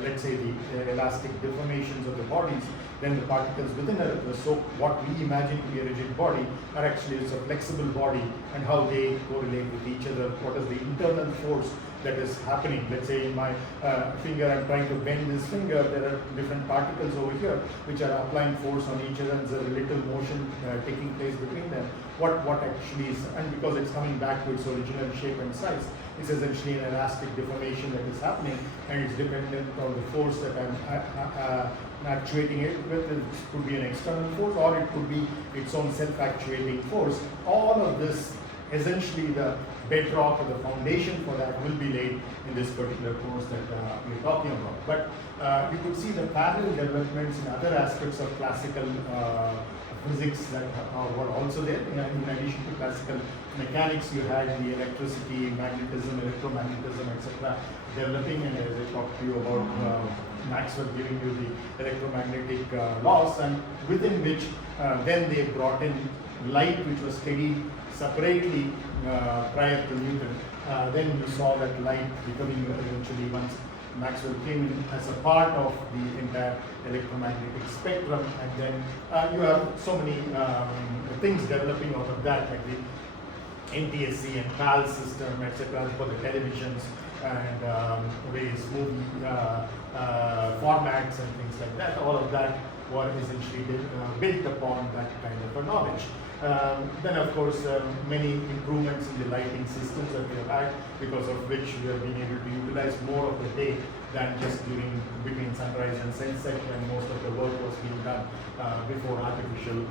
let's say the elastic deformations of the bodies, then the particles within so what we imagine to be a rigid body are actually it's a flexible body, and how they correlate with each other. What is the internal force that is happening? Let's say in my finger, I'm trying to bend this finger. There are different particles over here which are applying force on each other, and there's a little motion taking place between them. What actually is, and because it's coming back to its original shape and size, it's essentially an elastic deformation that is happening, and it's dependent on the force that I'm actuating it with. It could be an external force, or it could be its own self-actuating force. All of this, essentially the bedrock or the foundation for that will be laid in this particular course that we're talking about. But you could see the parallel developments in other aspects of classical physics that were also there. In addition to classical mechanics, you had the electricity, magnetism, electromagnetism, etc. developing, and as I talked to you about Maxwell giving you the electromagnetic laws, and within which then they brought in light, which was studied separately prior to Newton. Then you saw that light becoming eventually, once Maxwell came in, as a part of the entire electromagnetic spectrum, and then you have so many things developing out of that, like the NTSC and PAL system, etc., for the televisions and various movie formats and things like that. All of that were essentially built upon that kind of a knowledge. Then of course many improvements in the lighting systems that we have had, because of which we have been able to utilize more of the day than just during between sunrise and sunset, when most of the work was being done before artificial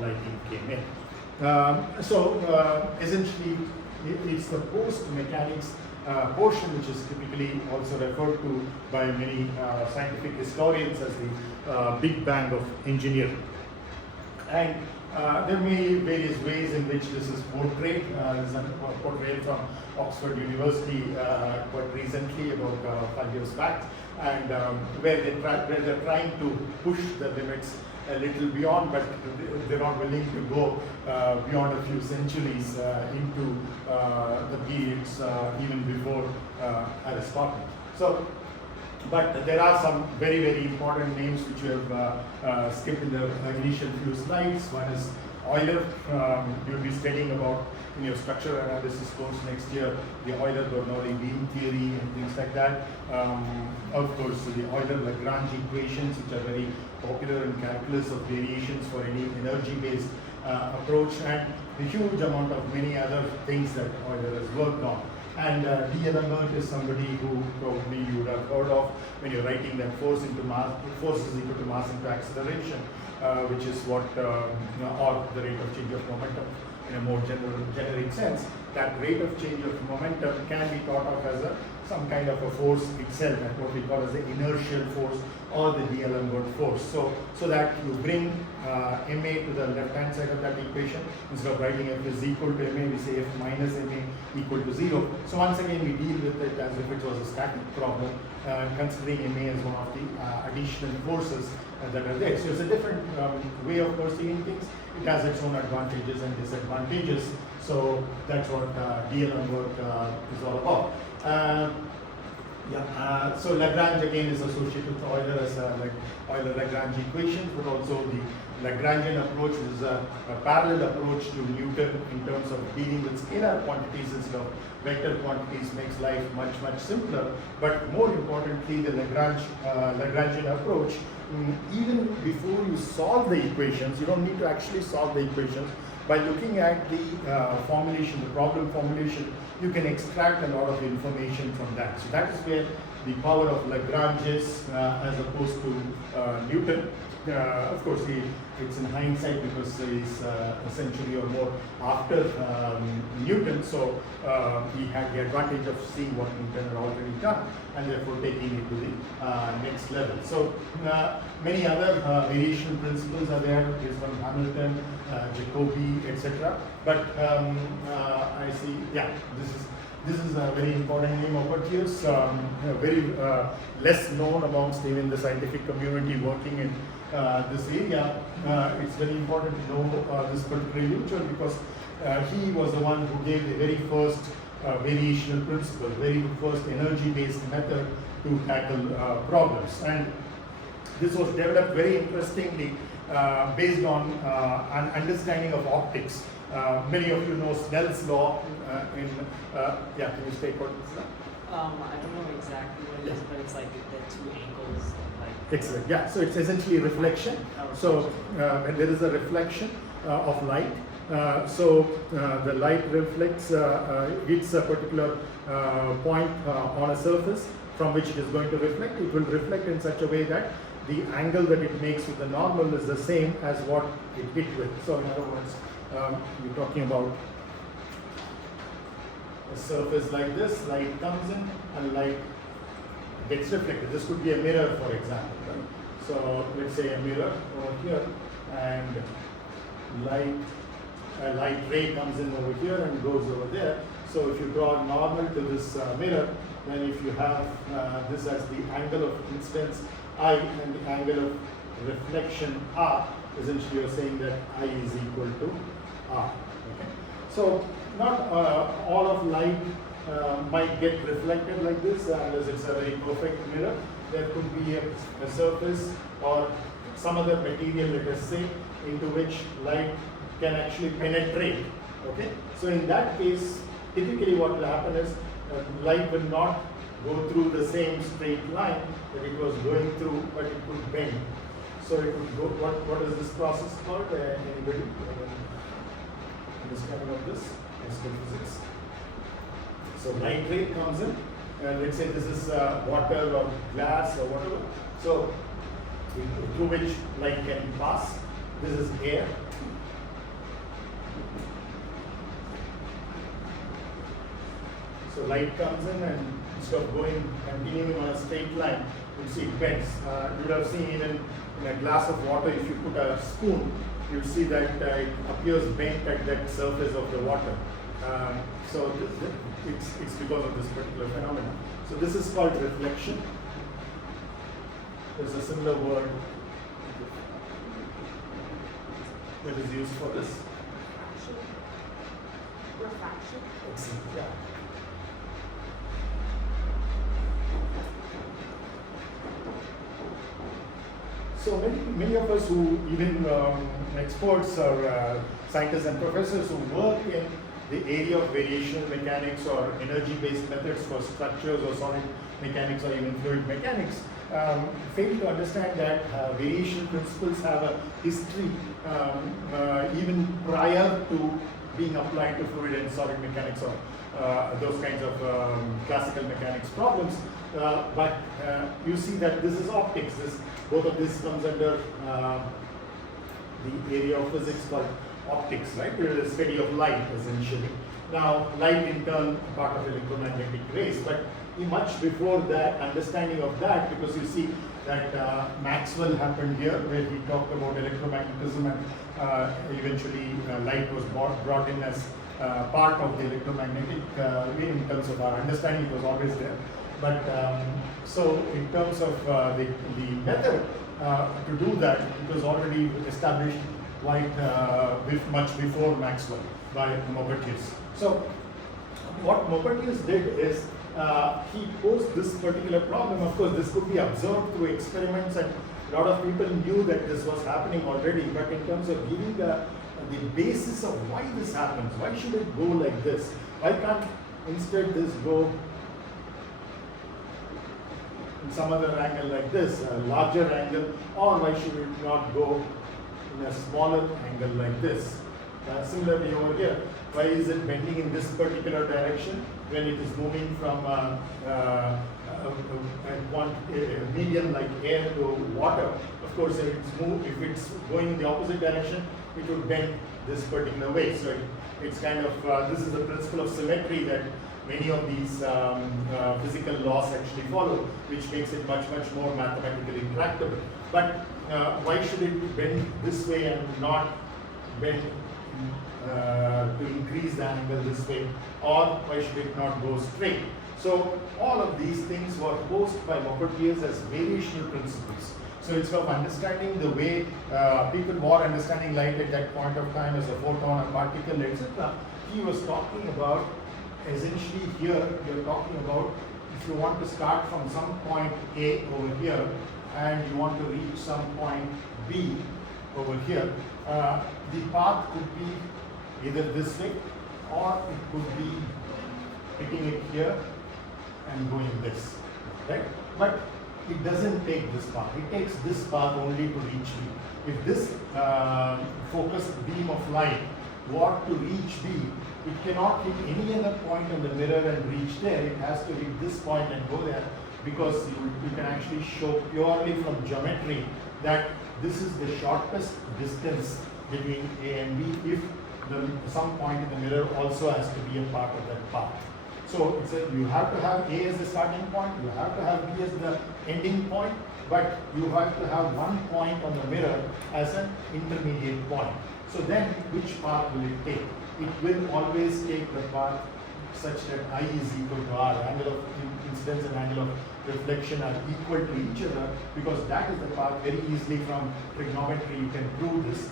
lighting came in. Essentially it's the post-mechanics portion, which is typically also referred to by many scientific historians as the Big Bang of engineering. And there may be various ways in which this is portrayed. There's a portrayal from Oxford University quite recently, about 5 years back, and where they're trying to push the limits a little beyond, but they're not willing to go beyond a few centuries into the periods even before Aristotle. So, but there are some very, very important names which you have skipped in the initial few slides. One is Euler. You'll be studying about in your structural analysis course next year, the Euler-Bernoulli beam theory and things like that. Of course, the Euler-Lagrange equations, which are very popular in calculus of variations for any energy-based approach, and the huge amount of many other things that Euler has worked on. And D'Alembert is somebody who probably you would have heard of when you're writing that force is equal to mass into acceleration, which is what, or the rate of change of momentum in a more generic sense. That rate of change of momentum can be thought of as some kind of a force itself, and what we call as the inertial force or the D'Alembert force. So that you bring ma to the left-hand side of that equation. Instead of writing f is equal to ma, we say f minus ma equal to 0. So once again, we deal with it as if it was a static problem, considering ma as one of the additional forces that are there. So it's a different way of perceiving things. It has its own advantages and disadvantages. So that's what D'Alembert is all about. So Lagrange again is associated with Euler as Euler-Lagrange equation, but also the Lagrangian approach is a parallel approach to Newton in terms of dealing with scalar quantities instead of vector quantities, makes life much, much simpler. But more importantly, the Lagrangian approach, even before you solve the equations, you don't need to actually solve the equations. By looking at the formulation, the problem formulation, you can extract a lot of information from that. So that is where the power of Lagrange is as opposed to Newton. Of course, it's in hindsight because he's a century or more after Newton, so he had the advantage of seeing what Newton had already done and therefore taking it to the next level. So many other variation principles are there, based on Hamilton, Jacobi, etc. But I see, yeah, this is a very important name of Curtius, very less known amongst even the scientific community working in this area. It's very important to know this particular individual because he was the one who gave the very first variational principle, very first energy-based method to tackle problems. And this was developed very interestingly based on an understanding of optics. Many of you know Snell's law yeah, can you state what it is? I don't know exactly what it is, but it's like the two angles of like. Excellent. Yeah. So it's essentially reflection. So when there is a reflection of light, the light reflects, hits a particular point on a surface from which it is going to reflect. It will reflect in such a way that the angle that it makes with the normal is the same as what it hit with. So in other words, you're talking about a surface like this, light comes in and light gets reflected. This could be a mirror, for example. Right? So let's say a mirror over here, and a light ray comes in over here and goes over there. So if you draw normal to this mirror, then if you have this as the angle of incidence I and the angle of reflection R, essentially you're saying that I is equal to R. Okay? So not all of light might get reflected like this unless it's a very perfect mirror. There could be a surface or some other material, let us say, into which light can actually penetrate. Okay? So in that case, typically what will happen is light will not go through the same straight line that it was going through, but it could bend. So it would go, what is this process called? Anybody? Understanding of this? Physics. So light ray comes in, and let's say this is water or glass or whatever. So through which light can pass. This is air. So light comes in, and instead of continuing on a straight line, you see it bends. You would have seen even in a glass of water, if you put a spoon, you see that it appears bent at that surface of the water. So it's because of this particular phenomenon. So this is called reflection. There's a similar word that is used for this. Refraction. Excellent. Yeah. So many of us who even experts or scientists and professors who work in the area of variational mechanics or energy-based methods for structures or solid mechanics or even fluid mechanics fail to understand that variation principles have a history even prior to being applied to fluid and solid mechanics or those kinds of classical mechanics problems. But you see that this is optics. Both of this comes under the area of physics called optics, right? It is the study of light, essentially. Now, light in turn part of electromagnetic rays, but much before that, understanding of that, because you see that Maxwell happened here, where he talked about electromagnetism, and eventually light was brought in as part of the electromagnetic way in terms of our understanding. It was always there. But so in terms of the method to do that, it was already established quite much before Maxwell by Maupertuis. So what Maupertuis did is he posed this particular problem. Of course, this could be observed through experiments, and a lot of people knew that this was happening already. But in terms of giving the basis of why this happens, why should it go like this? Why can't instead this go in some other angle like this, a larger angle, or why should it not go in a smaller angle like this? Similarly over here, why is it bending in this particular direction when it is moving from a medium like air to water? Of course, if it's going in the opposite direction, it would bend this particular way. So it's kind of, this is the principle of symmetry that many of these physical laws actually follow, which makes it much more mathematically tractable. But why should it bend this way and not bend to increase the angle this way, or why should it not go straight? So all of these things were posed by Maupertuis as variational principles. So instead of understanding the way people were understanding light at that point of time as a photon, a particle, etc., he was talking about essentially here you're talking about if you want to start from some point A over here and you want to reach some point B over here, the path could be either this way or it could be picking it here and going this, right? But it doesn't take this path. It takes this path only to reach B. If this focused beam of light were to reach B, it cannot hit any other point on the mirror and reach there. It has to hit this point and go there, because you can actually show purely from geometry that this is the shortest distance between A and B if some point in the mirror also has to be a part of that path. So it's you have to have A as the starting point, you have to have B as the ending point, but you have to have one point on the mirror as an intermediate point. So then which path will it take? It will always take the path such that I is equal to R. Angle of incidence and angle of reflection are equal to each other, because that is the path. Very easily from trigonometry you can prove this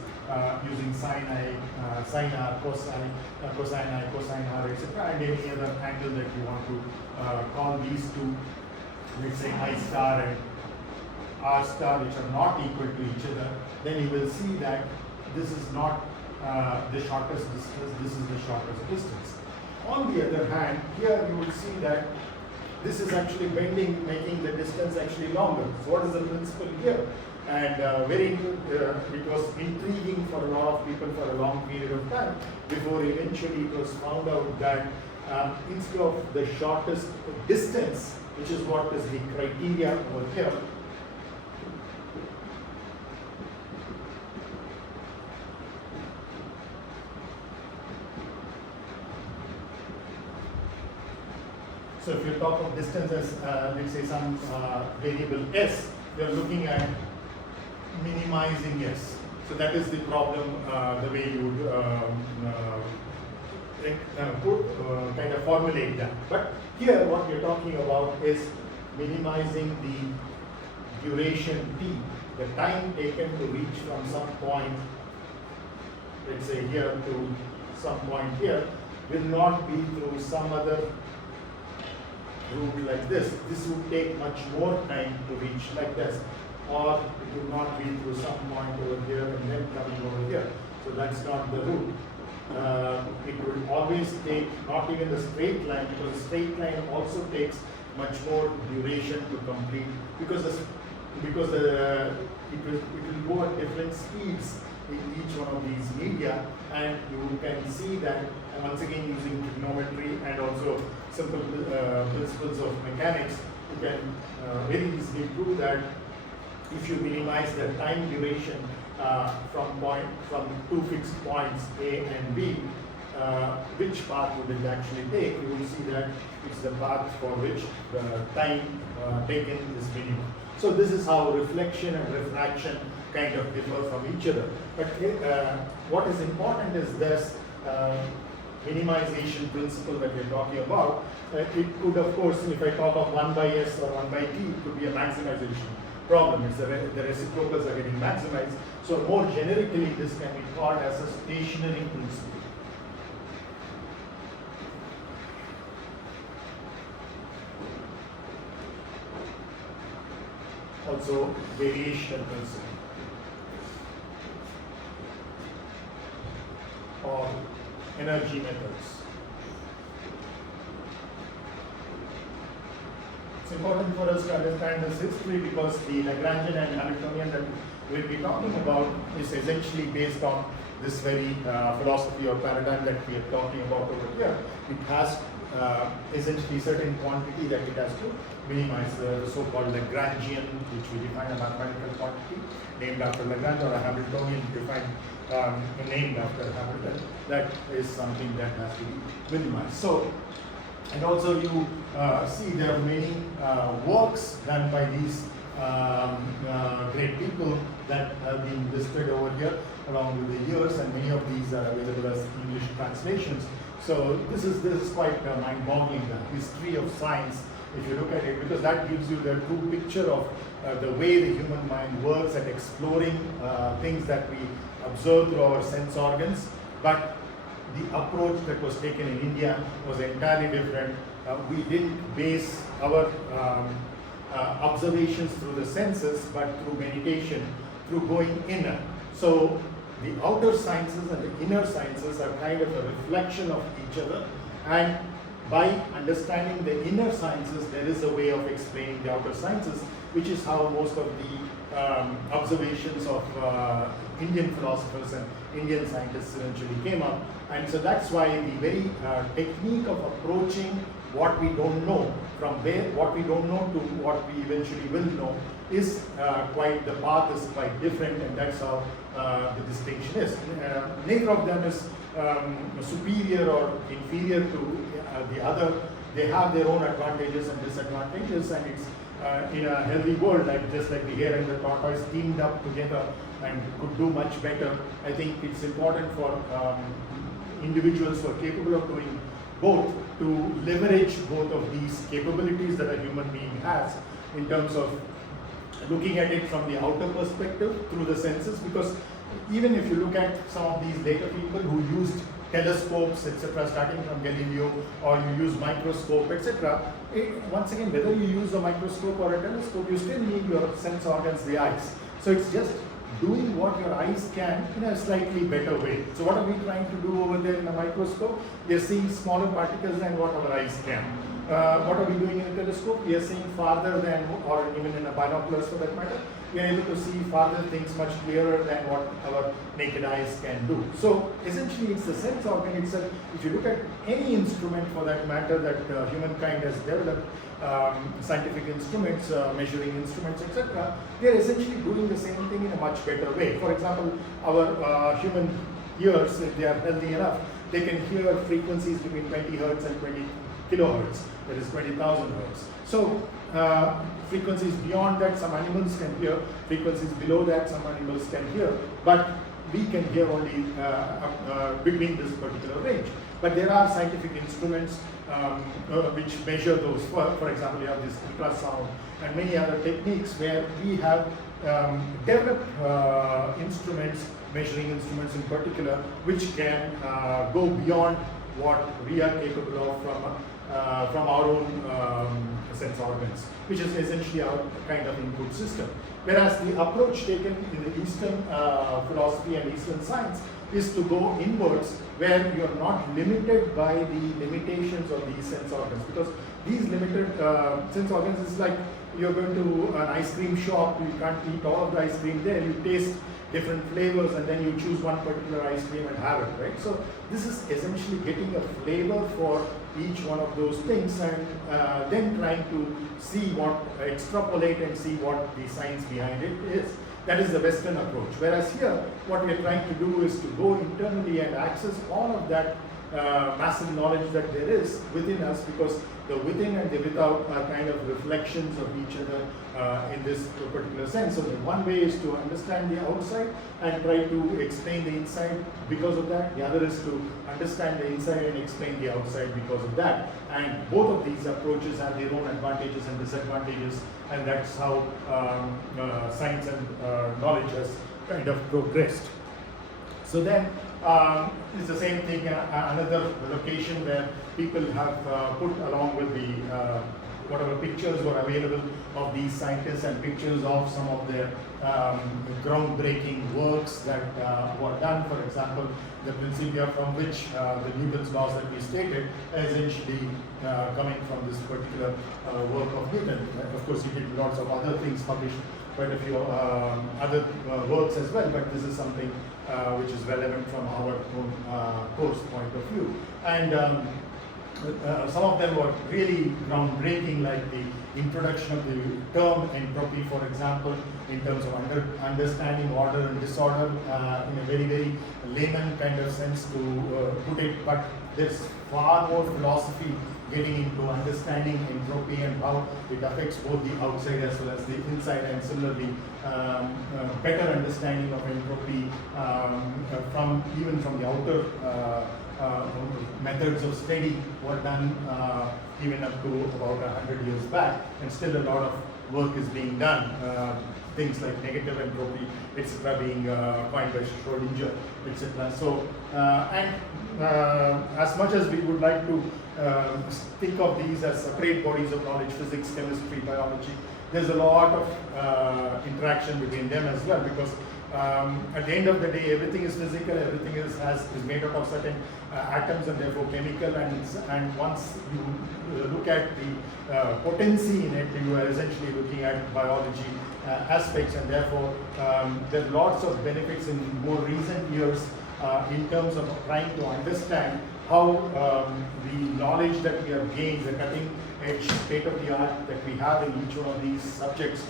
using sine I, sine R, cosine I, cosine R, etc. and any other angle that you want to call these two, let's say I star and R star, which are not equal to each other. Then you will see that this is not the shortest distance, this is the shortest distance. On the other hand, here you will see that this is actually bending, making the distance actually longer. So what is the principle here? And it was intriguing for a lot of people for a long period of time, before eventually it was found out that instead of the shortest distance, which is what is the criteria over here, so if you talk of distance as, let's say, some variable s, we are looking at minimizing s. So that is the problem, the way you would kind of formulate that. But here what we are talking about is minimizing the duration t, the time taken to reach from some point, let's say here to some point here, will not be through some other route like this. This would take much more time to reach like this, or it would not be through some point over here and then coming over here. So that's not the route. It will always take not even the straight line, because the straight line also takes much more duration to complete, because it will go at different speeds in each one of these media, and you can see that once again using trigonometry and also simple principles of mechanics, you can very easily prove that if you minimize the time duration from two fixed points A and B, which path would it actually take? You will see that it's the path for which the time taken is minimum. So this is how reflection and refraction kind of differ from each other. But what is important is this minimization principle that we're talking about. It could, of course, if I talk of 1 by s or 1 by t, it could be a maximization problem. It's the reciprocals are getting maximized. So more generically, this can be called as a stationary principle. Also, variational principle, or energy methods. It's important for us to understand this history, because the Lagrangian and Hamiltonian that we'll be talking about is essentially based on this very philosophy or paradigm that we are talking about over here. It has essentially certain quantity that it has to minimize, the so-called Lagrangian, which we define a mathematical quantity named after Lagrange, or a Hamiltonian defined named after Hamilton. That is something that has to be minimized. So, and also you see there are many works done by these great people that have been listed over here along with the years, and many of these are available as English translations. So this is quite mind-boggling, the history of science, if you look at it, because that gives you the true picture of the way the human mind works at exploring things that we observe through our sense organs. But the approach that was taken in India was entirely different. We didn't base our observations through the senses, but through meditation, through going inner. So the outer sciences and the inner sciences are kind of a reflection of each other, and by understanding the inner sciences, there is a way of explaining the outer sciences, which is how most of the observations of Indian philosophers and Indian scientists eventually came up. And so that's why the very technique of approaching what we don't know, from what we don't know to what we eventually will know, is the path is quite different, and that's how the distinction is. Neither of them is superior or inferior to the other. They have their own advantages and disadvantages, and it's in a healthy world, like just like the hare and the tortoise teamed up together and could do much better. I think it's important for individuals who are capable of doing both to leverage both of these capabilities that a human being has in terms of looking at it from the outer perspective through the senses, because even if you look at some of these later people who used telescopes, etc., starting from Galileo, or you use microscope, etc., once again, whether you use a microscope or a telescope, you still need your sense organs, the eyes. So it's just doing what your eyes can in a slightly better way. So what are we trying to do over there in a microscope? We are seeing smaller particles than what our eyes can. What are we doing in a telescope? We are seeing farther than, or even in a binoculars for that matter, we are able to see farther things much clearer than what our naked eyes can do. So essentially it's the sense organ itself. If you look at any instrument for that matter that humankind has developed, scientific instruments, measuring instruments, etc., they are essentially doing the same thing in a much better way. For example, our human ears, if they are healthy enough, they can hear frequencies between 20 hertz and 20 kilohertz, that is 20,000 hertz. So frequencies beyond that some animals can hear, frequencies below that some animals can hear, but we can hear only between this particular range. But there are scientific instruments which measure those. For example, you have this ultrasound and many other techniques where we have developed instruments, measuring instruments in particular, which can go beyond what we are capable of from our own sense organs, which is essentially our kind of input system. Whereas the approach taken in the Eastern philosophy and Eastern science is to go inwards, where you are not limited by the limitations of these sense organs, because these limited sense organs is like you're going to an ice cream shop, you can't eat all of the ice cream there, you taste different flavors and then you choose one particular ice cream and have it, right? So this is essentially getting a flavor for each one of those things, and then trying to see what, extrapolate and see what the science behind it is. That is the Western approach. Whereas here, what we are trying to do is to go internally and access all of that massive knowledge that there is within us, because the within and the without are kind of reflections of each other in this particular sense. So the one way is to understand the outside and try to explain the inside because of that. The other is to understand the inside and explain the outside because of that. And both of these approaches have their own advantages and disadvantages, and that's how science and knowledge has kind of progressed. So then it's the same thing, another location where people have put along with the whatever pictures were available of these scientists and pictures of some of their groundbreaking works that were done. For example, the Principia, from which the Newton's laws that we stated are essentially coming from this particular work of Newton. Of course, he did lots of other things, published quite a few other works as well, but this is something which is relevant from our own course point of view. And some of them were really groundbreaking, like the introduction of the term entropy, for example, in terms of understanding order and disorder in a very, very layman kind of sense to put it. But there's far more philosophy getting into understanding entropy and how it affects both the outside as well as the inside, and similarly better understanding of entropy even from the outer methods of study were done even up to about 100 years back, and still a lot of work is being done. Things like negative entropy, etc., being coined by Schrodinger, etc. So, as much as we would like to think of these as separate bodies of knowledge, physics, chemistry, biology, there's a lot of interaction between them as well, because at the end of the day, everything is physical, everything is made out of certain atoms and therefore chemical, and once you look at the potency in it, you are essentially looking at biology aspects, and therefore there are lots of benefits in more recent years in terms of trying to understand how the knowledge that we have gained, the cutting edge state of the art that we have in each one of these subjects,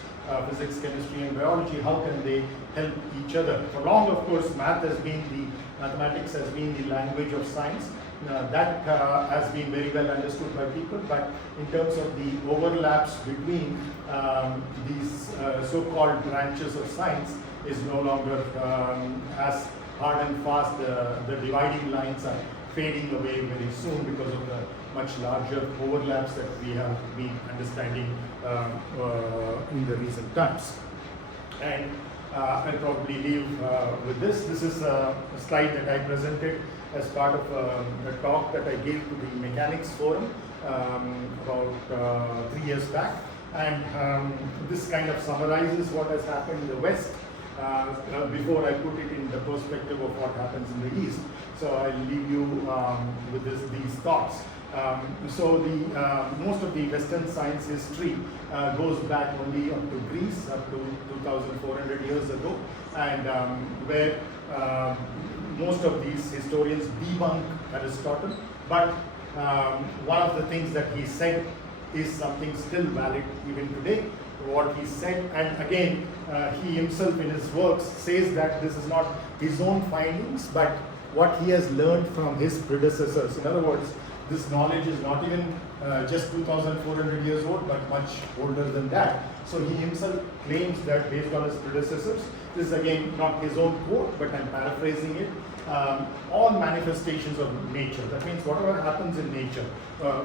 physics, chemistry, and biology, how can they help each other? For long, of course, mathematics has been the language of science. That has been very well understood by people, but in terms of the overlaps between these so-called branches of science is no longer as hard and fast. The dividing lines are fading away very soon because of the much larger overlaps that we have been understanding in the recent times. And I'll probably leave with this. This is a slide that I presented as part of a talk that I gave to the Mechanics Forum about 3 years back. And this kind of summarizes what has happened in the West before I put it in the perspective of what happens in the East. So I'll leave you with these thoughts. So most of the Western science history goes back only up to Greece, up to 2,400 years ago, and where most of these historians debunk Aristotle. But one of the things that he said is something still valid even today. What he said, and again, he himself in his works says that this is not his own findings, but what he has learned from his predecessors. In other words, this knowledge is not even just 2,400 years old, but much older than that. So he himself claims that based on his predecessors, this is again not his own quote, but I'm paraphrasing it, all manifestations of nature. That means whatever happens in nature,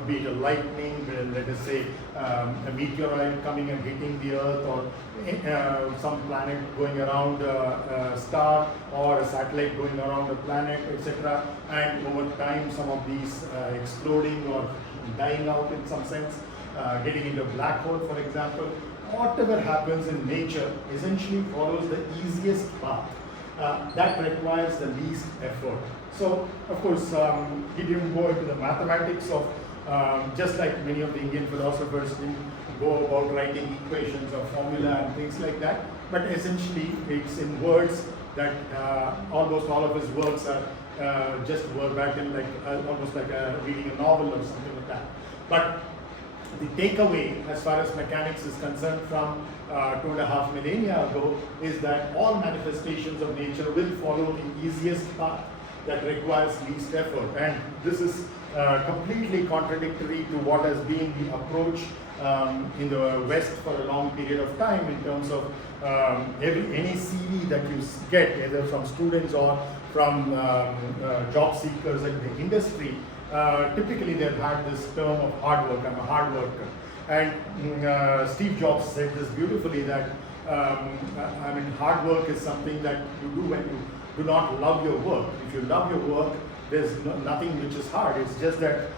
be it a lightning, let us say a meteorite coming and hitting the earth, or some planet going around a star, or a satellite going around a planet, etc. And over time, some of these exploding or dying out in some sense, getting into a black hole, for example. Whatever happens in nature essentially follows the easiest path. That requires the least effort. So, of course, he didn't go into the mathematics of, just like many of the Indian philosophers didn't go about writing equations or formula and things like that, but essentially it's in words that almost all of his works are just verbatim, like almost like reading a novel or something like that. But the takeaway as far as mechanics is concerned from 2.5 millennia ago is that all manifestations of nature will follow the easiest path that requires least effort. And this is completely contradictory to what has been the approach in the West for a long period of time in terms of any CV that you get, either from students or from job seekers in the industry. Typically they've had this term of hard work. I'm a hard worker. And Steve Jobs said this beautifully, that hard work is something that you do when you do not love your work. If you love your work, there's nothing which is hard. It's just that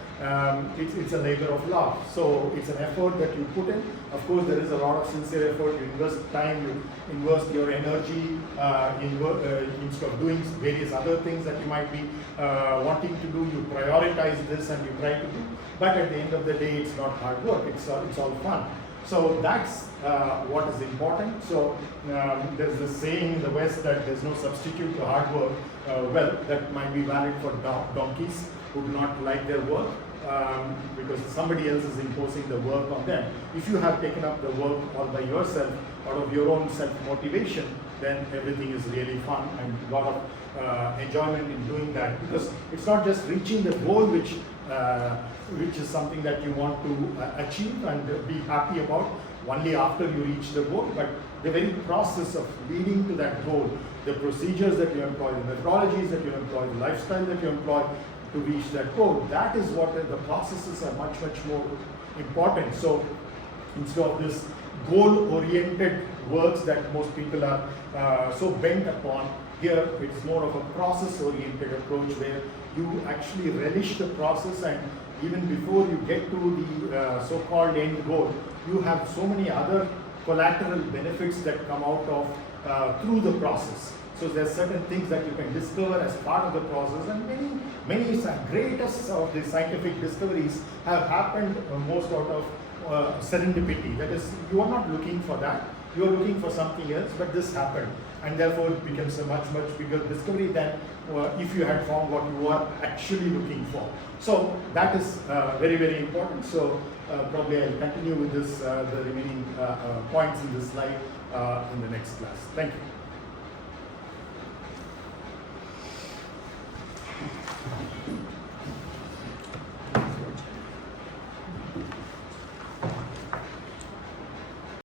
it's a labor of love. So it's an effort that you put in. Of course, there is a lot of sincere effort. You invest time, you invest your energy instead of doing various other things that you might be wanting to do. You prioritize this and you try to do. But at the end of the day, it's not hard work. It's all fun. So that's what is important. So there's this saying in the West that there's no substitute to hard work. Well, that might be valid for donkeys who do not like their work because somebody else is imposing the work on them. If you have taken up the work all by yourself, out of your own self-motivation, then everything is really fun and a lot of enjoyment in doing that. Because it's not just reaching the goal which is something that you want to achieve and be happy about only after you reach the goal, but the very process of leading to that goal, the procedures that you employ, the methodologies that you employ, the lifestyle that you employ to reach that goal, that is what the processes are much more important. So instead of this goal-oriented works that most people are so bent upon. Here it's more of a process-oriented approach where you actually relish the process, and even before you get to the so-called end goal, you have so many other collateral benefits that come out of through the process. So there are certain things that you can discover as part of the process, and many greatest of the scientific discoveries have happened most out of serendipity. That is, you are not looking for that, you are looking for something else, but this happened, and therefore it becomes a much bigger discovery than if you had found what you are actually looking for. So that is very important. So probably I'll continue with this the remaining points in this slide in the next class. Thank you.